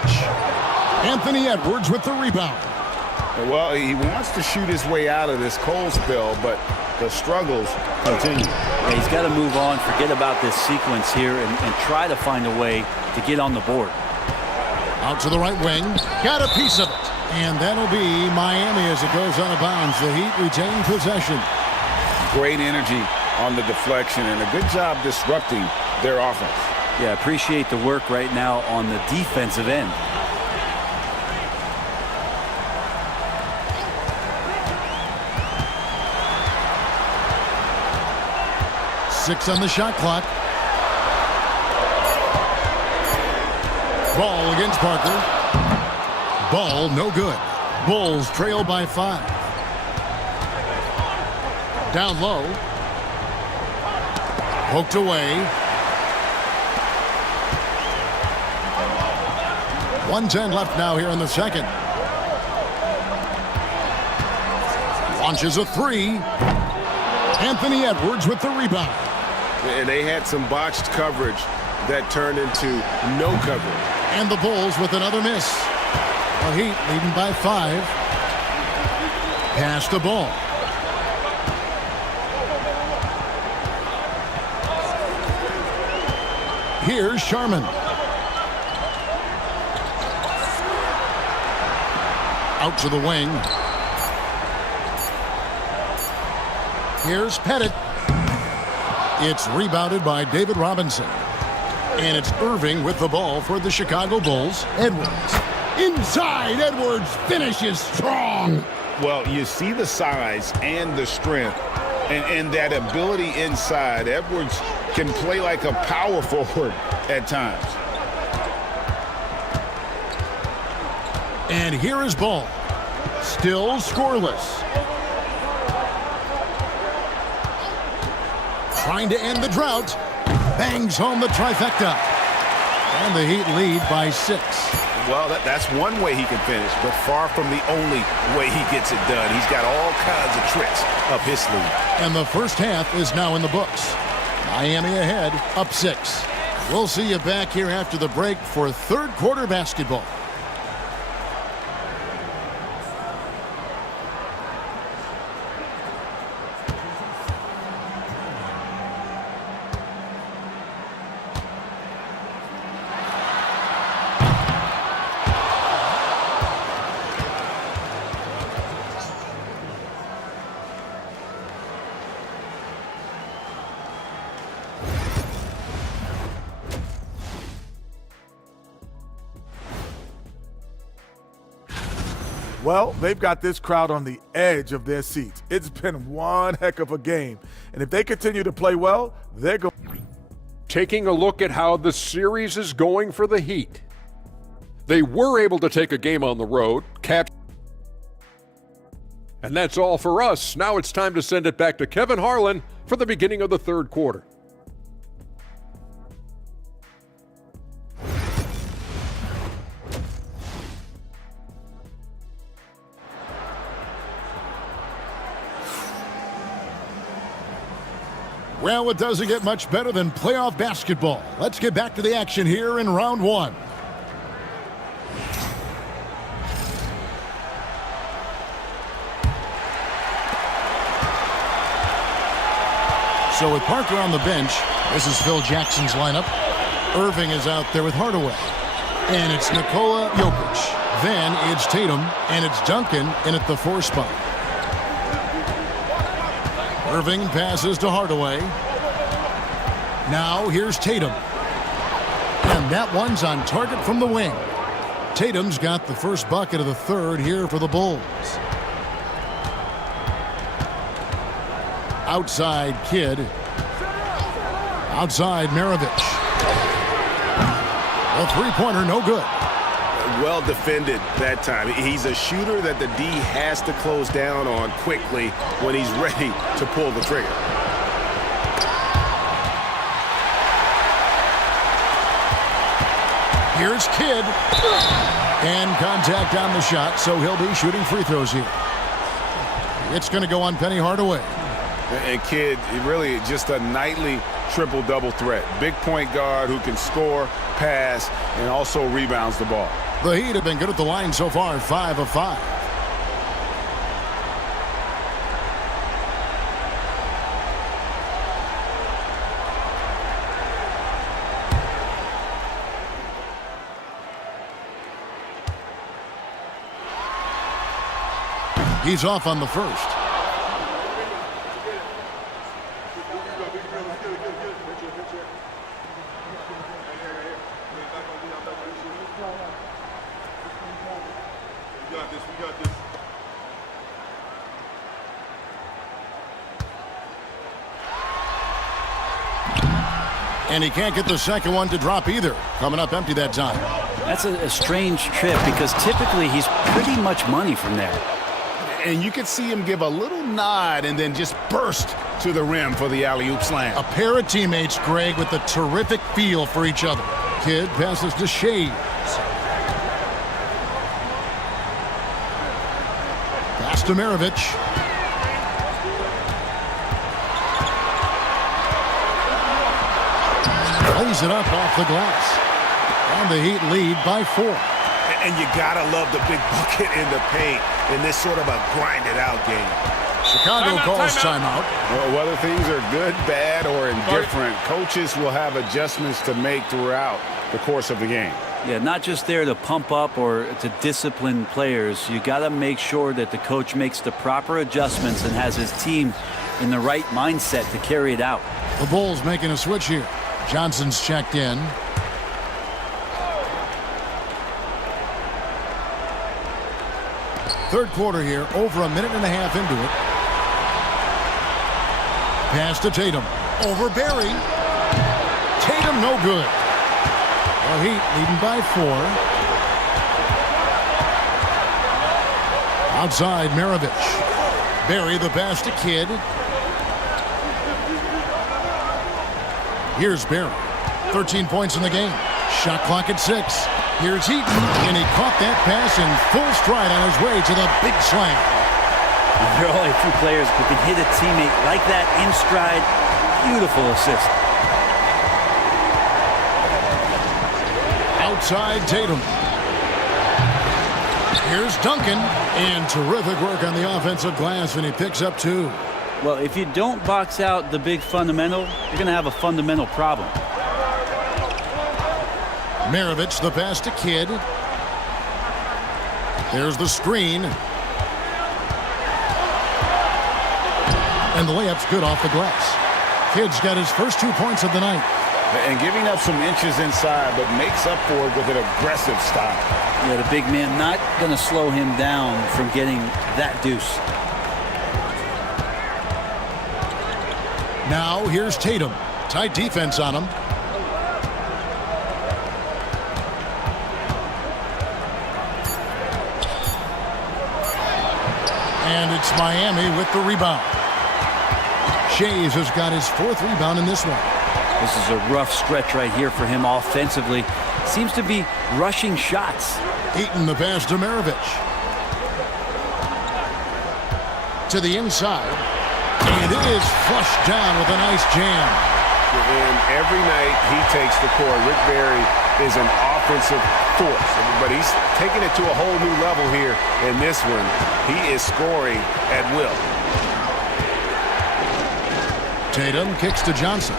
Anthony Edwards with the rebound. Well, he wants to shoot his way out of this cold spell, but the struggles continue. Yeah, he's got to move on, forget about this sequence here, and try to find a way to get on the board. Out to the right wing. Got a piece of it. And that'll be Miami as it goes out of bounds. The Heat retain possession. Great energy on the deflection and a good job disrupting their offense. Yeah, appreciate the work right now on the defensive end. Six on the shot clock. Ball against Parker. Ball no good. Bulls trail by 5. Down low. Poked away. 1:10 left now here in the second. Launches a 3. Anthony Edwards with the rebound. And they had some botched coverage that turned into no coverage. And the Bulls with another miss. The Heat leading by 5. Pass the ball. Here's Sharman. Out to the wing. Here's Pettit. It's rebounded by David Robinson. And it's Irving with the ball for the Chicago Bulls. Edwards. Inside, Edwards finishes strong. Well, you see the size and the strength and that ability inside. Edwards can play like a power forward at times. And here is Ball. Still scoreless. Trying to end the drought. Bangs home the trifecta. And the Heat lead by 6. Well, that's one way he can finish, but far from the only way he gets it done. He's got all kinds of tricks up his sleeve. And the first half is now in the books. Miami ahead, up 6. We'll see you back here after the break for third quarter basketball. Well, they've got this crowd on the edge of their seats. It's been one heck of a game. And if they continue to play well, they're going. Taking a look at how the series is going for the Heat. They were able to take a game on the road, and that's all for us. Now it's time to send it back to Kevin Harlan for the beginning of the third quarter. Well, it doesn't get much better than playoff basketball. Let's get back to the action here in round 1. So with Parker on the bench, this is Phil Jackson's lineup. Irving is out there with Hardaway. And it's Nikola Jokic. Then it's Tatum, and it's Duncan in at the 4 spot. Irving passes to Hardaway. Now here's Tatum. And that one's on target from the wing. Tatum's got the first bucket of the third here for the Bulls. Outside Kidd. Outside Maravich. A three-pointer, no good. Well defended that time. He's a shooter that the D has to close down on quickly when he's ready to pull the trigger. Here's Kidd. And contact on the shot, so he'll be shooting free throws here. It's going to go on Penny Hardaway. And Kidd, really just a nightly triple-double threat. Big point guard who can score, pass, and also rebounds the ball. The Heat have been good at the line so far, 5 of 5. He's off on the first. And he can't get the second one to drop either. Coming up empty that time. That's a strange trip because typically he's pretty much money from there. And you could see him give a little nod and then just burst to the rim for the alley-oop slam. A pair of teammates, Greg, with a terrific feel for each other. Kidd passes to Shades. Pass to Maravich. Lays it up off the glass. And the Heat lead by 4. And you gotta love the big bucket in the paint in this sort of a grinded-out game. Chicago calls timeout. Well, whether things are good, bad, or indifferent, coaches will have adjustments to make throughout the course of the game. Yeah, not just there to pump up or to discipline players. You got to make sure that the coach makes the proper adjustments and has his team in the right mindset to carry it out. The Bulls making a switch here. Johnson's checked in. Third quarter here, over a minute and a half into it. Pass to Tatum. Over Barry. Tatum no good. The Heat leading by 4. Outside Maravich. Barry the pass to Kidd. Here's Barry. 13 points in the game. Shot clock at 6. Here's Heaton, and he caught that pass in full stride on his way to the big slam. There are only a few players who can hit a teammate like that in stride. Beautiful assist. Outside Tatum. Here's Duncan, and terrific work on the offensive glass, and he picks up 2. Well, if you don't box out the big fundamental, you're going to have a fundamental problem. Maravich the pass to Kidd. There's the screen. And the layup's good off the glass. Kidd's got his first 2 points of the night. And giving up some inches inside, but makes up for it with an aggressive stop. Yeah, the big man not going to slow him down from getting that deuce. Now here's Tatum. Tight defense on him. And it's Miami with the rebound. Shays has got his 4th rebound in this one. This is a rough stretch right here for him offensively. Seems to be rushing shots. Eaton the pass to Maravich. To the inside. And it is flushed down with a nice jam. And every night he takes the court. Rick Barry is an offensive force. But he's taking it to a whole new level here in this one. He is scoring at will. Tatum kicks to Johnson.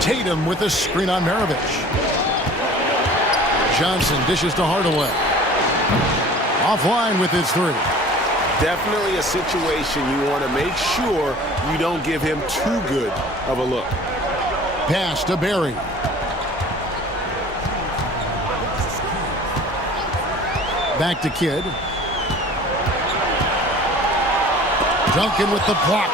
Tatum with a screen on Maravich. Johnson dishes to Hardaway. Offline with his 3. Definitely a situation you want to make sure you don't give him too good of a look. Pass to Barry. Back to Kidd. Duncan with the block.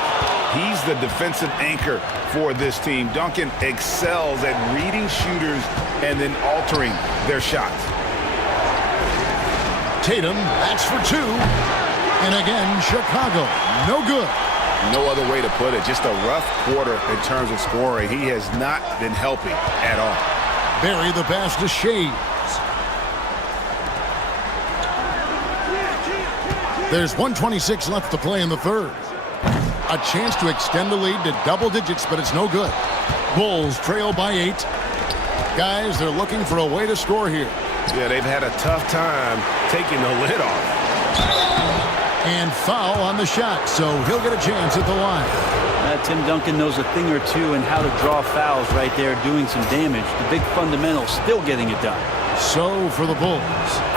He's the defensive anchor for this team. Duncan excels at reading shooters and then altering their shots. Tatum bats for 2. And again, Chicago, no good. No other way to put it. Just a rough quarter in terms of scoring. He has not been helping at all. Barry the pass to Shea. There's 1:26 left to play in the third. A chance to extend the lead to double digits, but it's no good. Bulls trail by 8. Guys, they're looking for a way to score here. Yeah, they've had a tough time taking the lid off. And foul on the shot, so he'll get a chance at the line. Tim Duncan knows a thing or two and how to draw fouls right there, doing some damage. The big fundamental still getting it done. So for the Bulls,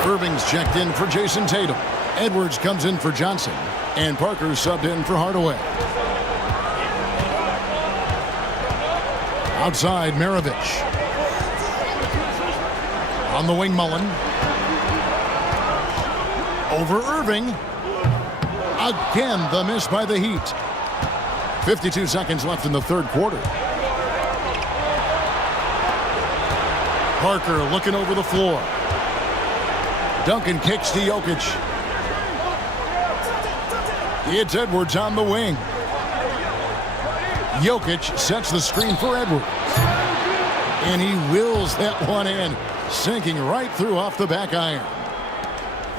Irving's checked in for Jason Tatum. Edwards comes in for Johnson. And Parker subbed in for Hardaway. Outside, Maravich. On the wing, Mullen. Over Irving. Again, the miss by the Heat. 52 seconds left in the third quarter. Parker looking over the floor. Duncan kicks to Jokic. It's Edwards on the wing. Jokic sets the screen for Edwards. And he wills that one in, sinking right through off the back iron.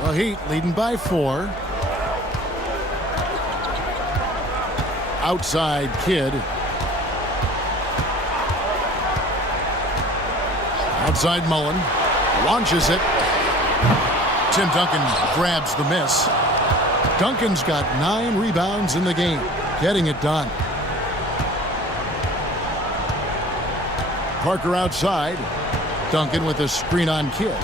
The Heat leading by 4. Outside Kidd. Outside Mullen. Launches it. Tim Duncan grabs the miss. Duncan's got 9 rebounds in the game, getting it done. Parker outside. Duncan with a screen on Kidd.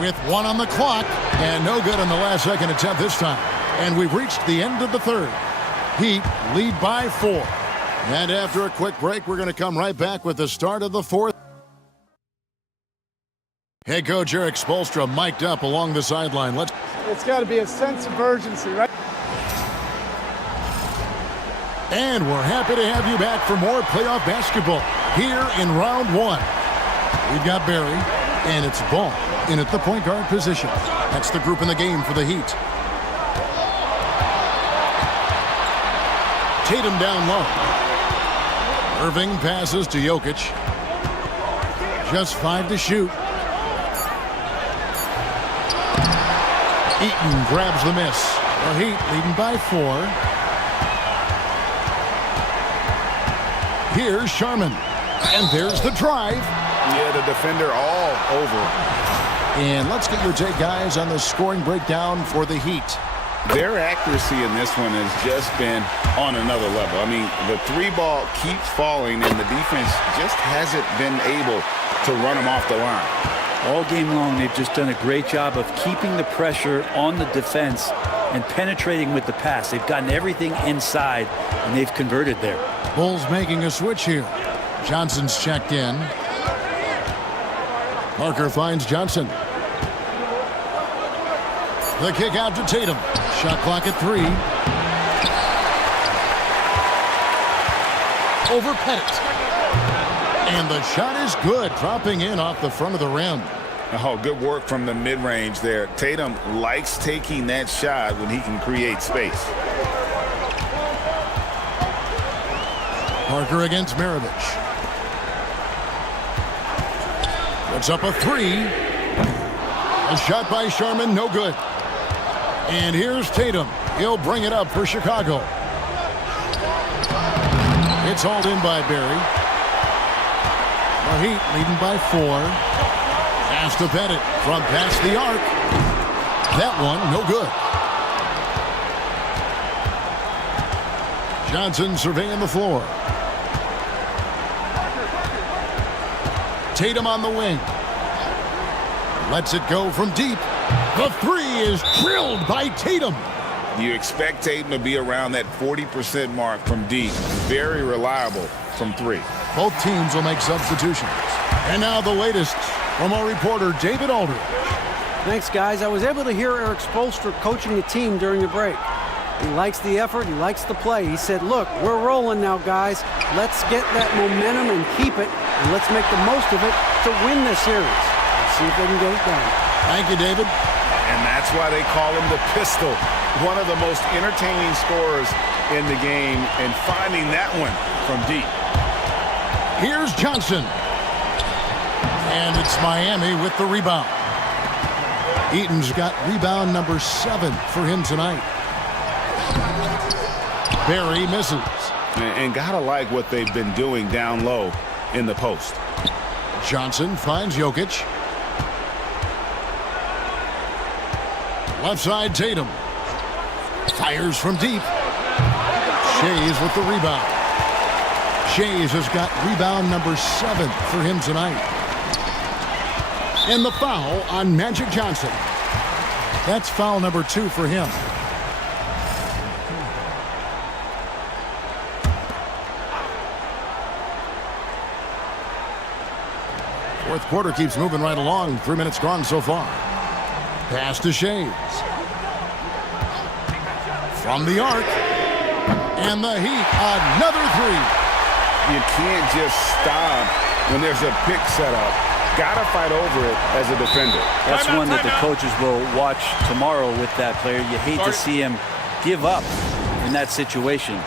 With 1 on the clock, and no good on the last second attempt this time. And we've reached the end of the third. Heat lead by 4. And after a quick break, we're going to come right back with the start of the fourth. Head coach Eric Spoelstra mic'd up along the sideline. It's got to be a sense of urgency, right? And we're happy to have you back for more playoff basketball here in round 1. We've got Barry, and it's Ball in at the point guard position. That's the group in the game for the Heat. Tatum down low. Irving passes to Jokic. Just 5 to shoot. Eaton grabs the miss. The Heat leading by 4. Here's Sharman. And there's the drive. Yeah, the defender all over. And let's get your take, guys, on the scoring breakdown for the Heat. Their accuracy in this one has just been on another level. I mean, the 3 ball keeps falling, and the defense just hasn't been able to run them off the line. All game long, they've just done a great job of keeping the pressure on the defense and penetrating with the pass. They've gotten everything inside, and they've converted there. Bulls making a switch here. Johnson's checked in. Parker finds Johnson. The kick out to Tatum. Shot clock at 3. Over Pettit. And the shot is good, dropping in off the front of the rim. Oh, good work from the mid-range there. Tatum likes taking that shot when he can create space. Parker against Maravich. Puts up a 3. A shot by Sharman, no good. And here's Tatum. He'll bring it up for Chicago. It's hauled in by Barry. The Heat leading by 4. Pass to Pettit from past the arc. That one, no good. Johnson surveying the floor. Tatum on the wing. Lets it go from deep. The 3 is drilled by Tatum. You expect Tatum to be around that 40% mark from deep. Very reliable from 3. Both teams will make substitutions. And now the latest from our reporter, David Aldridge. Thanks, guys. I was able to hear Eric Spoelstra coaching the team during the break. He likes the effort. He likes the play. He said, look, we're rolling now, guys. Let's get that momentum and keep it, and let's make the most of it to win this series. Let's see if they can get it done. Thank you, David. And that's why they call him the Pistol. One of the most entertaining scorers in the game, and finding that one from deep. Here's Johnson. And it's Miami with the rebound. Eaton's got rebound number 7 for him tonight. Barry misses. And gotta like what they've been doing down low in the post. Johnson finds Jokic. Left side, Tatum. Fires from deep. Shays with the rebound. Shays has got rebound number 7 for him tonight. And the foul on Magic Johnson. That's foul number 2 for him. Fourth quarter keeps moving right along. 3 minutes gone so far. Pass to Shays. From the arc. And the Heat, another 3. You can't just stop when there's a pick set up. Gotta fight over it as a defender. That's one that the coaches will watch tomorrow with that player. You hate to see him give up in that situation.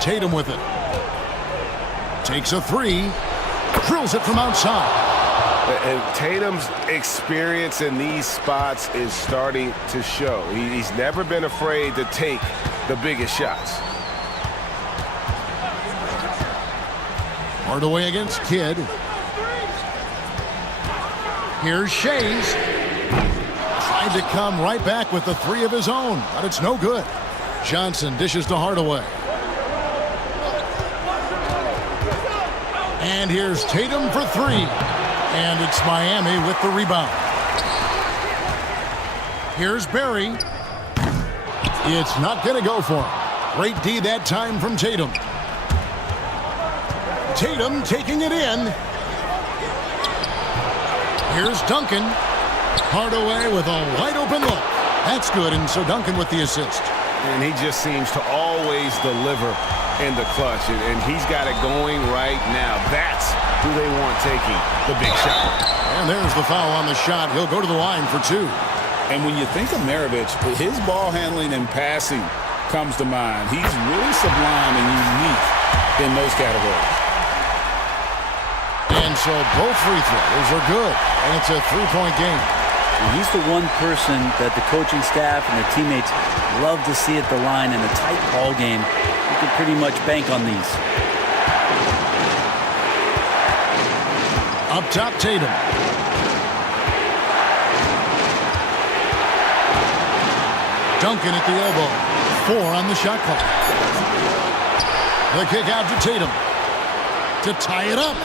Tatum with it. Takes a 3. Drills it from outside. And Tatum's experience in these spots is starting to show. He's never been afraid to take the biggest shots. Hardaway against Kidd. Here's Shays. Tried to come right back with the 3 of his own, but it's no good. Johnson dishes to Hardaway. And here's Tatum for 3. And it's Miami with the rebound. Here's Barry. It's not going to go for him. Great D that time from Tatum. Tatum taking it in. Here's Duncan. Hardaway with a wide open look. That's good, and so Duncan with the assist. And he just seems to always deliver in the clutch, and he's got it going right now. That's who they want taking the big shot. And there's the foul on the shot. He'll go to the line for 2. And when you think of Maravich, his ball handling and passing comes to mind. He's really sublime and unique in those categories. And so both free throws are good, and it's a 3-point game. And he's the one person that the coaching staff and their teammates love to see at the line in a tight ball game. You can pretty much bank on these. Up top, Tatum. Duncan at the elbow. 4 on the shot clock. The kick out to Tatum. To tie it up.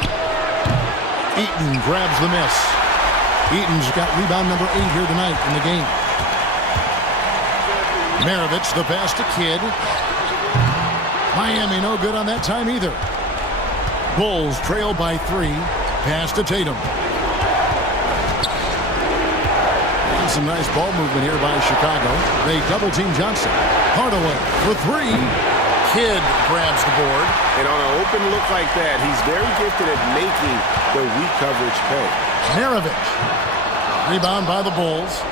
Eaton grabs the miss. Eaton's got rebound number 8 here tonight in the game. Maravich, the pass to Kidd. Miami no good on that time either. Bulls trail by 3. Pass to Tatum. And some nice ball movement here by Chicago. They double team Johnson. Hardaway for 3. Kidd grabs the board. And on an open look like that, he's very gifted at making the weak coverage pay. Maravich. Rebound by the Bulls.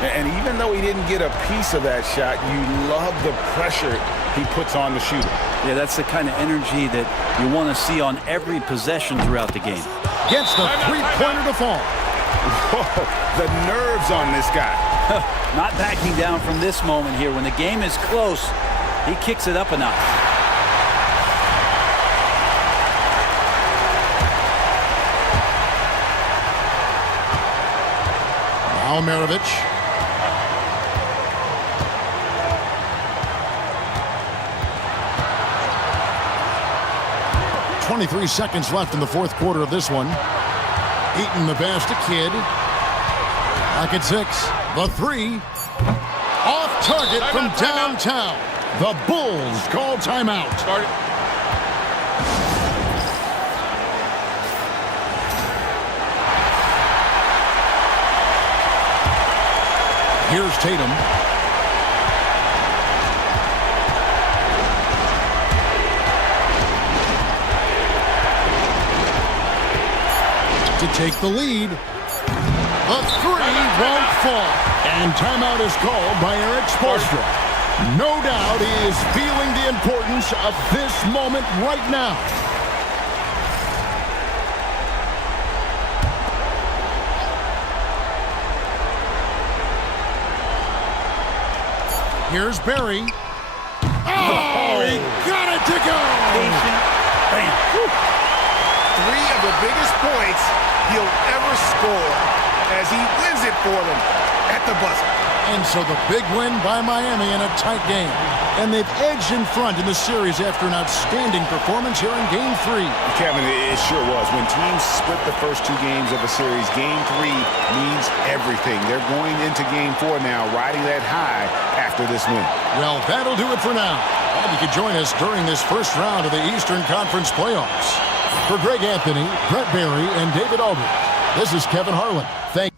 And even though he didn't get a piece of that shot, you love the pressure he puts on the shooter. Yeah, that's the kind of energy that you want to see on every possession throughout the game. Gets the 3-pointer to fall. Whoa, the nerves on this guy. Not backing down from this moment here. When the game is close, he kicks it up a notch. Now Maravich. 23 seconds left in the fourth quarter of this one. Eaton the pass to Kidd. Back at 6. The 3. Off Target from downtown. The Bulls call timeout. Here's Tatum. To take the lead. A three won't fall. And timeout is called by Eric Spoelstra. No doubt he is feeling the importance of this moment right now. Here's Barry. Oh, he got it to go. Bam. Three of the biggest points he'll ever score as he wins it for them at the buzzer. And so the big win by Miami in a tight game. And they've edged in front in the series after an outstanding performance here in Game 3. Kevin, it sure was. When teams split the first two games of a series, Game 3 means everything. They're going into Game 4 now, riding that high after this win. Well, that'll do it for now. And you can join us during this first round of the Eastern Conference playoffs. For Greg Anthony, Brett Barry, and David Aldridge, this is Kevin Harlan. Thank you.